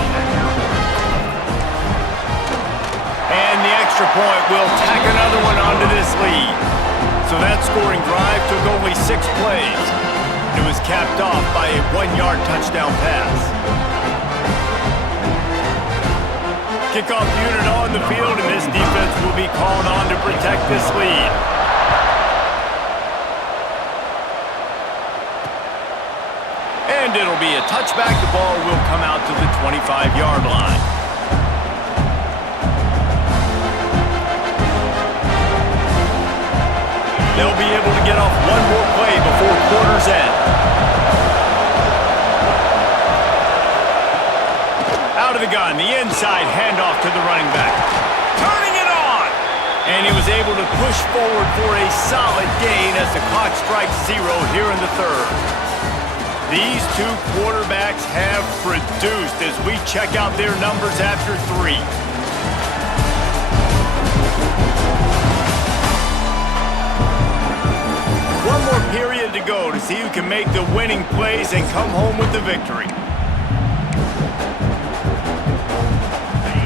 And the extra point will tack another one onto this lead. So that scoring drive took only 6 plays. It was capped off by a 1-yard touchdown pass. Kickoff unit on the field, and this defense will be called on to protect this lead. And it'll be a touchback. The ball will come out to the 25-yard line. They'll be able to get off one more play before quarter's end. Out of the gun, the inside handoff to the running back. Turning it on! And he was able to push forward for a solid gain as the clock strikes 0 here in the 3rd. These 2 quarterbacks have produced as we check out their numbers after 3. period to go to see who can make the winning plays and come home with the victory.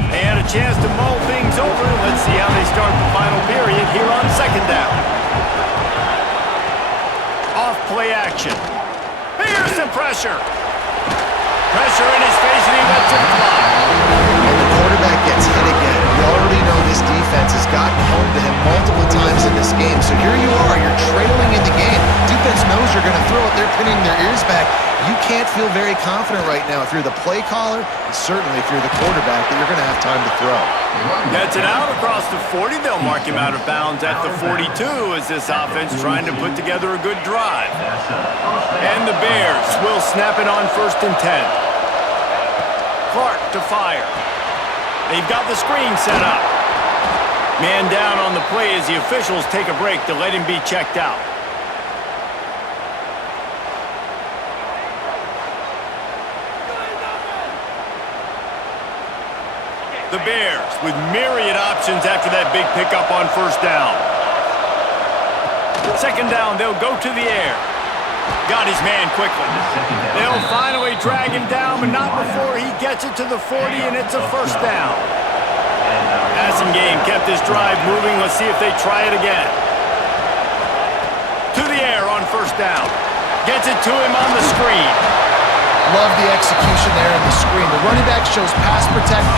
They had a chance to mull things over. Let's see how they start the final period here on second down. Off play action. Here's some pressure. Pressure in his face, and he lets it fly. And the quarterback gets hit again. We already know this defense has gotten home to him multiple times in this game. So here you are, you're trailing in the game. Defense knows you're going to throw it. They're pinning their ears back. You can't feel very confident right now if you're the play caller, and certainly if you're the quarterback, that you're going to have time to throw. Gets it out across the 40. They'll mark him out of bounds at the 42 as this offense trying to put together a good drive. And the Bears will snap it on 1st and 10. Clark to fire. They've got the screen set up. Man down on the play as the officials take a break to let him be checked out. The Bears with myriad options after that big pickup on 1st down. 2nd down, they'll go to the air. Got his man quickly. They'll finally drag him down, but not before he gets it to the 40, and it's a 1st down. Passing game kept this drive moving. Let's see if they try it again. To the air on 1st down. Gets it to him on the screen. Love the execution there in the screen. The running back shows pass protect.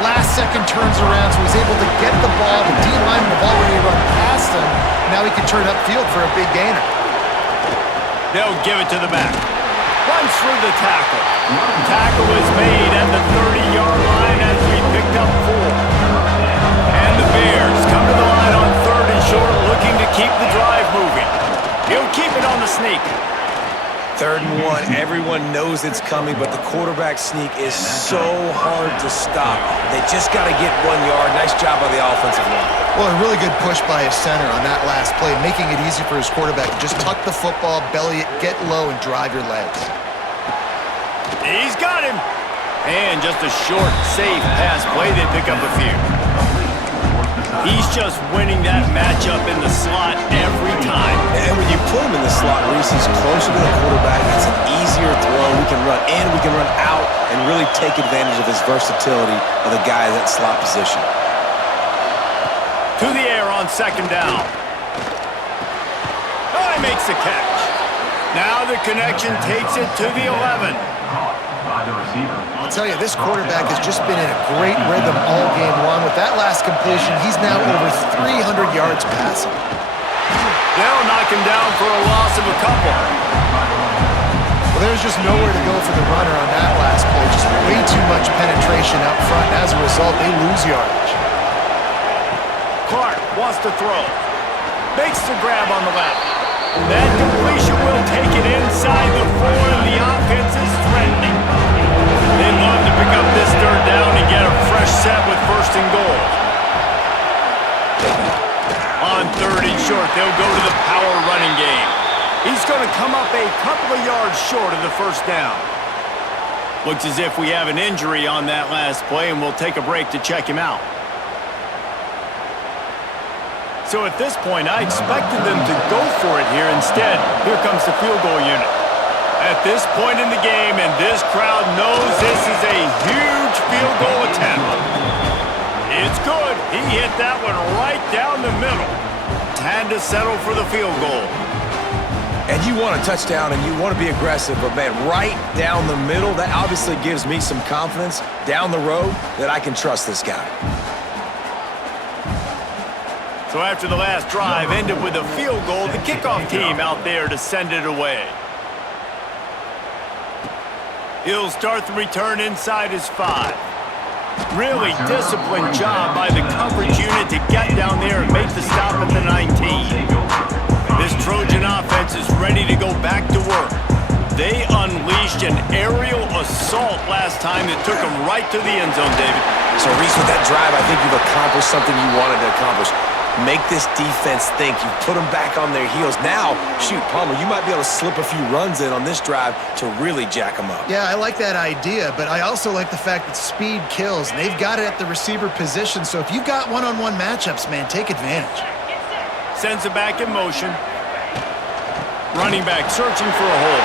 Last second turns around, so he's able to get the ball. The D-linemen have already run past him. Now he can turn upfield for a big gainer. They'll give it to the back. Runs through the tackle. Tackle is made at the 30-yard line as we picked up 4. And the Bears come to the line on 3rd and short, looking to keep the drive moving. He'll keep it on the sneak. 3rd and 1, everyone knows it's coming, but the quarterback sneak is so hard to stop. They just got to get 1 yard. Nice job by the offensive line. Well, a really good push by his center on that last play, making it easy for his quarterback to just tuck the football, belly it, get low, and drive your legs. He's got him. And just a short, safe pass play. They pick up a few. He's just winning that matchup in the slot every time. And when you put him in the slot, Reese, he's closer to the quarterback. It's an easier throw. We can run in, we can run out, and really take advantage of his versatility of the guy in that slot position. To the air on 2nd down. Oh, he makes the catch. Now the connection takes it to the 11. I'll tell you, this quarterback has just been in a great rhythm all game long. With that last completion, he's now over 300 yards passing. They'll knock him down for a loss of a couple. Well, there's just nowhere to go for the runner on that last play. Just way too much penetration up front. As a result, they lose yardage. Clark wants to throw. Makes the grab on the left. That completion will take it inside the 4, and the offense is threatening. They'd love to pick up this 3rd down and get a fresh set with 1st and goal. On 3rd and short, they'll go to the power running game. He's going to come up a couple of yards short of the 1st down. Looks as if we have an injury on that last play, and we'll take a break to check him out. So at this point, I expected them to go for it here. Instead, here comes the field goal unit. At this point in the game, and this crowd knows this is a huge field goal attempt. It's good. He hit that one right down the middle. Had to settle for the field goal. And you want a touchdown, and you want to be aggressive, but, man, right down the middle, that obviously gives me some confidence down the road that I can trust this guy. So after the last drive ended with a field goal, the kickoff team out there to send it away. He'll start the return inside his 5. Really disciplined job by the coverage unit to get down there and make the stop at the 19. This Trojan offense is ready to go back to work. They unleashed an aerial assault last time that took them right to the end zone, David. So, Reese, with that drive, I think you've accomplished something you wanted to accomplish. Make this defense think. You put them back on their heels. Now, shoot, Palmer, you might be able to slip a few runs in on this drive to really jack them up. Yeah, I like that idea, but I also like the fact that speed kills. They've got it at the receiver position, so if you've got one-on-one matchups, man, take advantage. Sends it back in motion. Running back searching for a hole.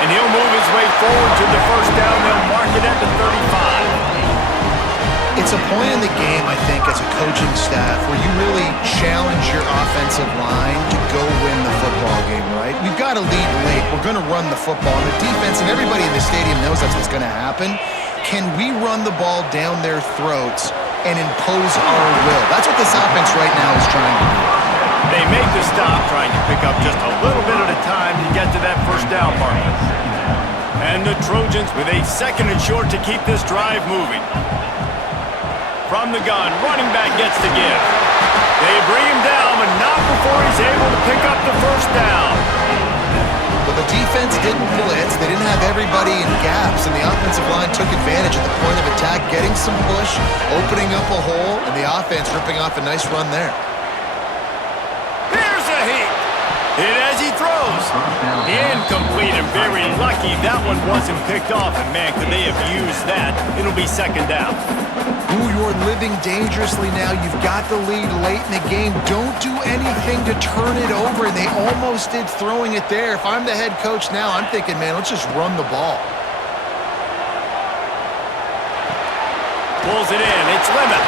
And he'll move his way forward to the first down. They'll mark it at the 35. It's a point in the game, I think, as a coaching staff where you really challenge your offensive line to go win the football game, right? We've got to lead late. We're going to run the football. And the defense and everybody in the stadium knows that's what's going to happen. Can we run the ball down their throats and impose our will? That's what this offense right now is trying to do. They make the stop, trying to pick up just a little bit at a time to get to that first down marker. And the Trojans with a 2nd and short to keep this drive moving. From the gun, running back gets the give. They bring him down, but not before he's able to pick up the first down. Well, the defense didn't blitz. They didn't have everybody in gaps, and the offensive line took advantage at the point of attack, getting some push, opening up a hole, and the offense ripping off a nice run there. Hit as he throws. Incomplete and very lucky that one wasn't picked off. And man, could they have used that? It'll be 2nd down. Ooh, you're living dangerously now. You've got the lead late in the game. Don't do anything to turn it over. They almost did throwing it there. If I'm the head coach now, I'm thinking, man, let's just run the ball. Pulls it in. It's Lemon.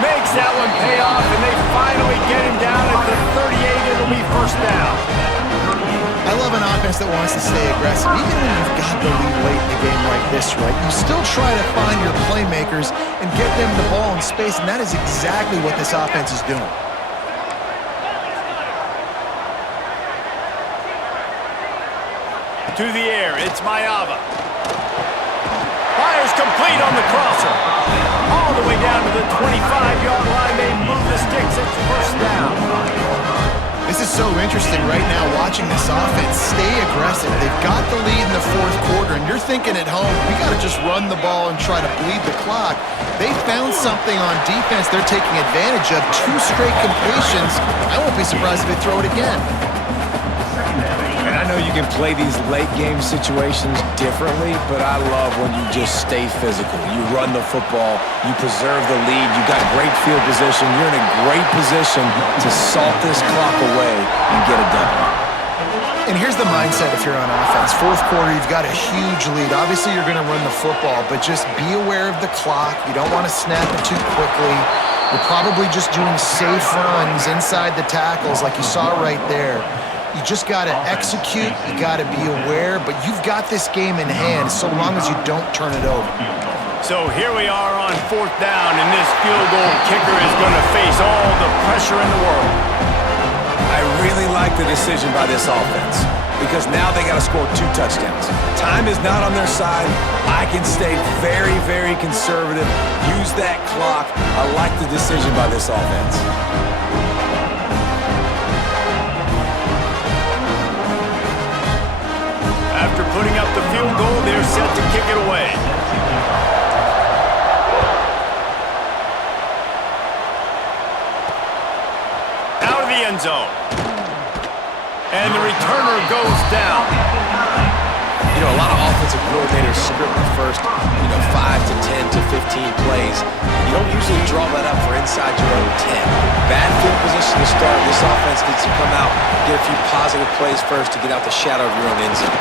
Makes that one pay off, and they finally get him down at the 38. It'll be first down. I love an offense that wants to stay aggressive. Even when you've got the lead late in the game like this, right, you still try to find your playmakers and get them the ball in space, and that is exactly what this offense is doing. To the air, it's Mayava. Fires complete on the crosser. All the way down to the 25-yard line. They move the sticks. It's first down. This is so interesting right now, watching this offense stay aggressive. They've got the lead in the 4th quarter, and you're thinking at home, we got to just run the ball and try to bleed the clock. They found something on defense they're taking advantage of. 2 straight completions. I won't be surprised if they throw it again. And I know you can play these late game situations differently, but I love when you just stay physical. You run the football, you preserve the lead, you got great field position, you're in a great position to salt this clock away and get it done. And here's the mindset if you're on offense. 4th quarter, you've got a huge lead. Obviously, you're going to run the football, but just be aware of the clock. You don't want to snap it too quickly. You're probably just doing safe runs inside the tackles like you saw right there. You just got to execute, you got to be aware, but you've got this game in hand so long as you don't turn it over. So here we are on 4th down, and this field goal kicker is going to face all the pressure in the world. I really like the decision by this offense because now they got to score 2 touchdowns. Time is not on their side. I can stay very, very conservative, use that clock. I like the decision by this offense. After putting up the field goal, they're set to kick it away. Out of the end zone. And the returner goes down. You know, a lot of offensive coordinators script the first, 5 to 10 to 15 plays. You don't usually draw that up for inside your own 10. Bad field position to start. This offense needs to come out, get a few positive plays first to get out the shadow of your own end zone.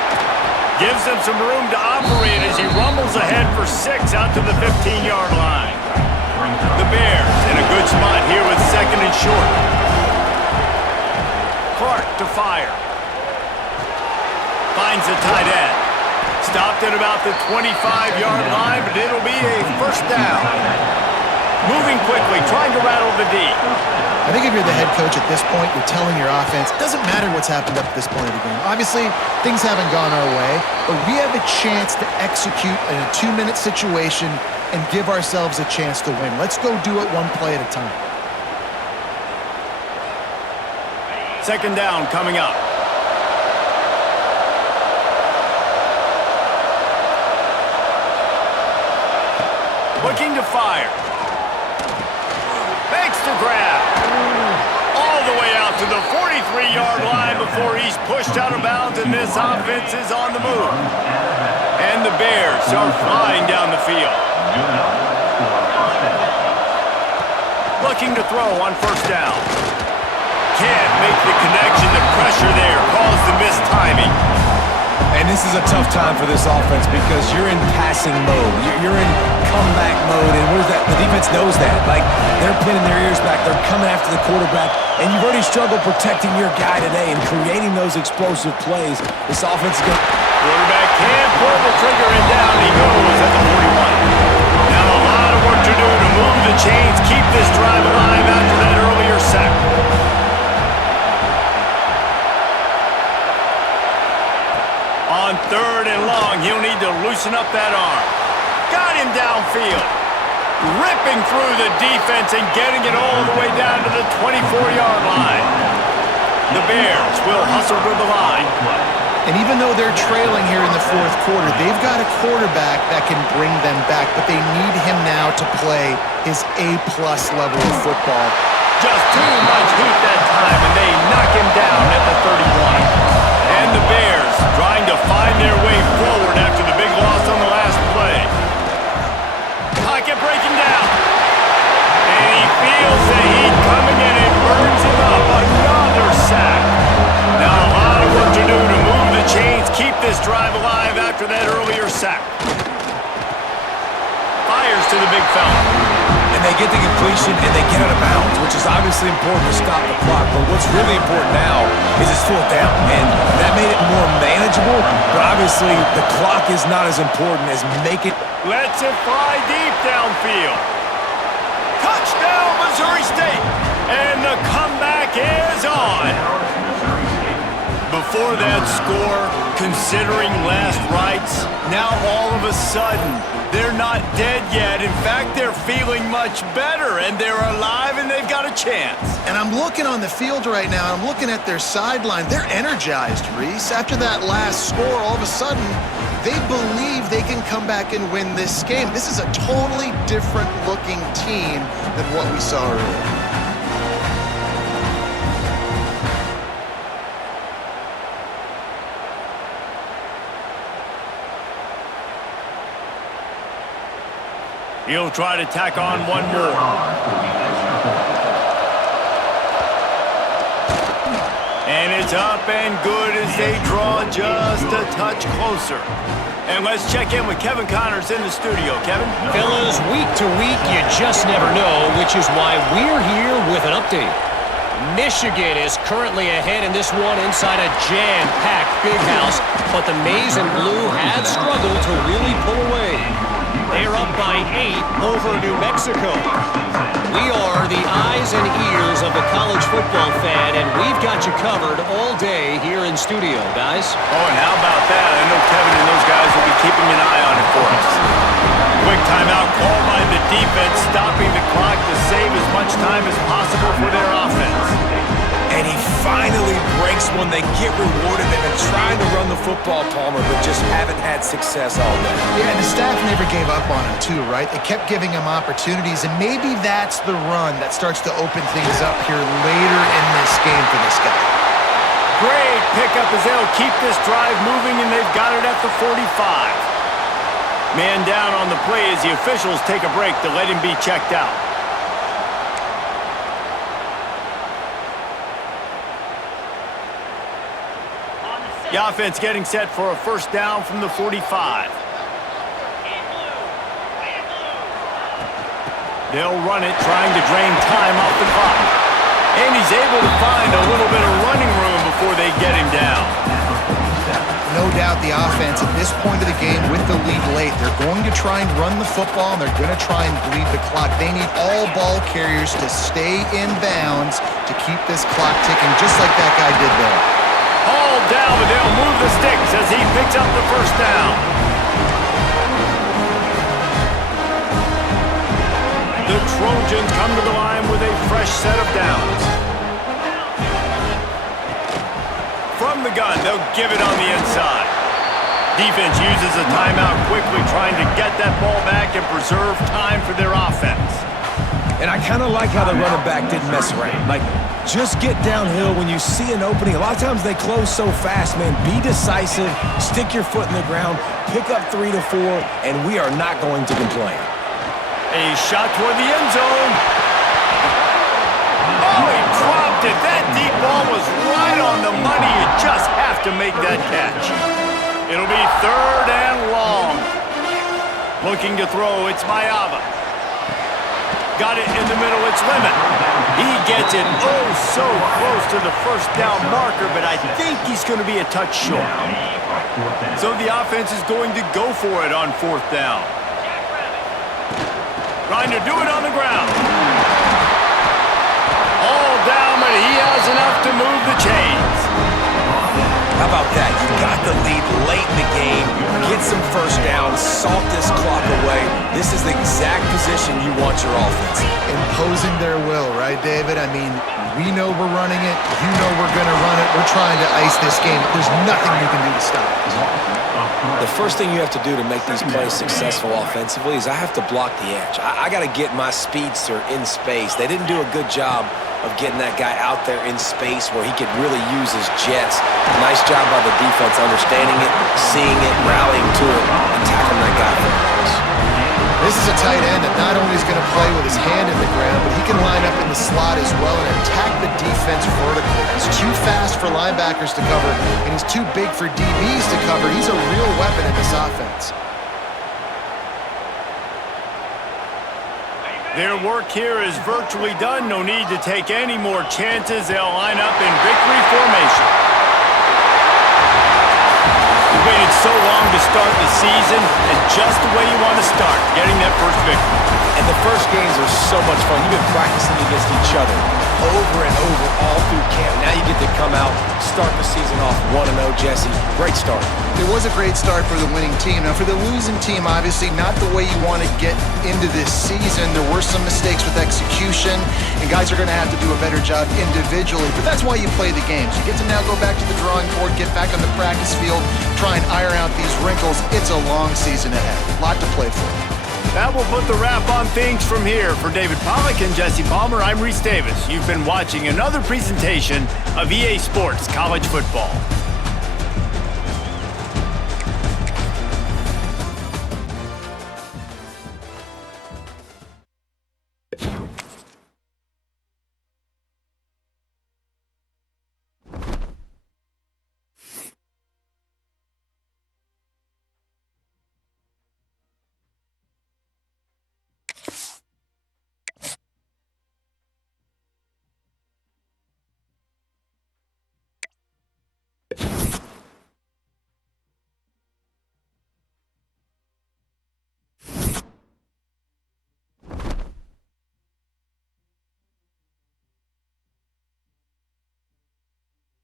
Gives them some room to operate as he rumbles ahead for 6 out to the 15-yard line. The Bears in a good spot here with 2nd and short. Clark to fire. Finds the tight end. Stopped at about the 25-yard line, but it'll be a first down. Moving quickly, trying to rattle the D. I think if you're the head coach at this point, you're telling your offense, it doesn't matter what's happened up to this point of the game. Obviously, things haven't gone our way, but we have a chance to execute in a 2-minute situation and give ourselves a chance to win. Let's go do it 1 play at a time. 2nd down coming up. Looking to fire. Makes the grab. All the way out to the 43-yard line before he's pushed out of bounds, and this offense is on the move. And the Bears are flying down the field. Looking to throw on 1st down. can't make the connection. The pressure there caused the missed timing. And this is a tough time for this offense because you're in passing mode. You're in comeback mode, and where's that? The defense knows that. Like, they're pinning their ears back. They're coming after the quarterback, and you've already struggled protecting your guy today and creating those explosive plays. This offense is going to... Quarterback can't pull the trigger, and down he goes at the 41. Now a lot of work to do to move the chains, keep this drive alive after that earlier sack. On 3rd and long, he'll need to loosen up that arm. Got him downfield. Ripping through the defense and getting it all the way down to the 24-yard line. The Bears will hustle to the line. And even though they're trailing here in the 4th quarter, they've got a quarterback that can bring them back, but they need him now to play his A-plus level of football. Just too much heat that time, and they knock him down at the 31. And the Bears trying to find their way forward after the big loss on the last play. Pocket breaking down. And he feels the heat coming in and burns him up. Another sack. Now a lot of work to do to move the chains, keep this drive alive after that earlier sack. Fires to the big fella. And they get the completion, and they get out of bounds, which is obviously important to stop the clock. But what's really important now is it's 4th down, and that made it more manageable. But obviously, the clock is not as important as make it. Lets it fly deep downfield. Touchdown, Missouri State. And the comeback is on. Before that score, considering last rites, now all of a sudden, they're not dead yet. In fact, they're feeling much better, and they're alive, and they've got a chance. And I'm looking on the field right now, and I'm looking at their sideline. They're energized, Reese. After that last score, all of a sudden, they believe they can come back and win this game. This is a totally different-looking team than what we saw earlier. He'll try to tack on one more. And it's up and good as they draw just a touch closer. And let's check in with Kevin Connors in the studio. Kevin? Fellas, week to week, you just never know, which is why we're here with an update. Michigan is currently ahead in this one inside a jam-packed big house, but the Maize and Blue have struggled to really pull away. They're up by 8 over New Mexico. We are the eyes and ears of the college football fan, and we've got you covered all day here in studio, guys. Oh, and how about that? I know Kevin and those guys will be keeping an eye on it for us. Quick timeout call by the defense, stopping the clock to save as much time as possible for their offense. And he finally breaks one. They get rewarded. They've been trying to run the football, Palmer, but just haven't had success all day. Yeah, and the staff never gave up on him, too, right? They kept giving him opportunities, and maybe that's the run that starts to open things up here later in this game for this guy. Great pickup as they'll keep this drive moving, and they've got it at the 45. Man down on the play as the officials take a break to let him be checked out. The offense getting set for a first down from the 45. They'll run it, trying to drain time off the clock. And he's able to find a little bit of running room before they get him down. No doubt the offense at this point of the game with the lead late, they're going to try and run the football, and they're going to try and bleed the clock. They need all ball carriers to stay in bounds to keep this clock ticking, just like that guy did there. Hauled down, but they'll move the sticks as he picks up the first down. The Trojans come to the line with a fresh set of downs. From the gun, they'll give it on the inside. Defense uses a timeout quickly, trying to get that ball back and preserve time for their offense. And I kind of like how the running back didn't mess around. Like, just get downhill when you see an opening. A lot of times they close so fast, man. Be decisive, stick your foot in the ground, pick up 3 to 4, and we are not going to complain. A shot toward the end zone. Oh, he dropped dropped it. That deep ball was right on the money. You just have to make that catch. It'll be 3rd and long. Looking to throw, it's Mayava. Got it in the middle, it's Lemon. He gets it oh so close to the first down marker, but I think he's going to be a touch short. So the offense is going to go for it on 4th down. Trying to do it on the ground. All down, but he has enough to move the chains. How about that? You got the lead late in the game. Get some first downs. Salt this clock away. This is the exact position you want your offense. Imposing their will, right, David? I mean, we know we're running it. You know we're going to run it. We're trying to ice this game. There's nothing you can do to stop it. The first thing you have to do to make these plays successful offensively is I have to block the edge. I got to get my speedster in space. They didn't do a good job of getting that guy out there in space where he could really use his jets. Nice job by the defense understanding it, seeing it, rallying to it, and tackling that guy for the loss. This is a tight end that not only is going to play with his hand in the ground, but he can line up in the slot as well and attack the defense vertically. He's too fast for linebackers to cover, and he's too big for DBs to cover. He's a real weapon in this offense. Their work here is virtually done. No need to take any more chances. They'll line up in victory formation. You waited so long to start the season, and just the way you want to start, getting that first victory. And the first games are so much fun. You've been practicing against each other over and over all through camp. Now you get to come out, start the season off 1-0, Jesse. Great start. It was a great start for the winning team. Now, for the losing team, obviously not the way you want to get into this season. There were some mistakes with execution, and guys are going to have to do a better job individually. But that's why you play the games. You get to now go back to the drawing board, get back on the practice field, try and iron out these wrinkles. It's a long season ahead. A lot to play for. That will put the wrap on things from here. For David Pollack and Jesse Palmer, I'm Reese Davis. You've been watching another presentation of EA Sports College Football. You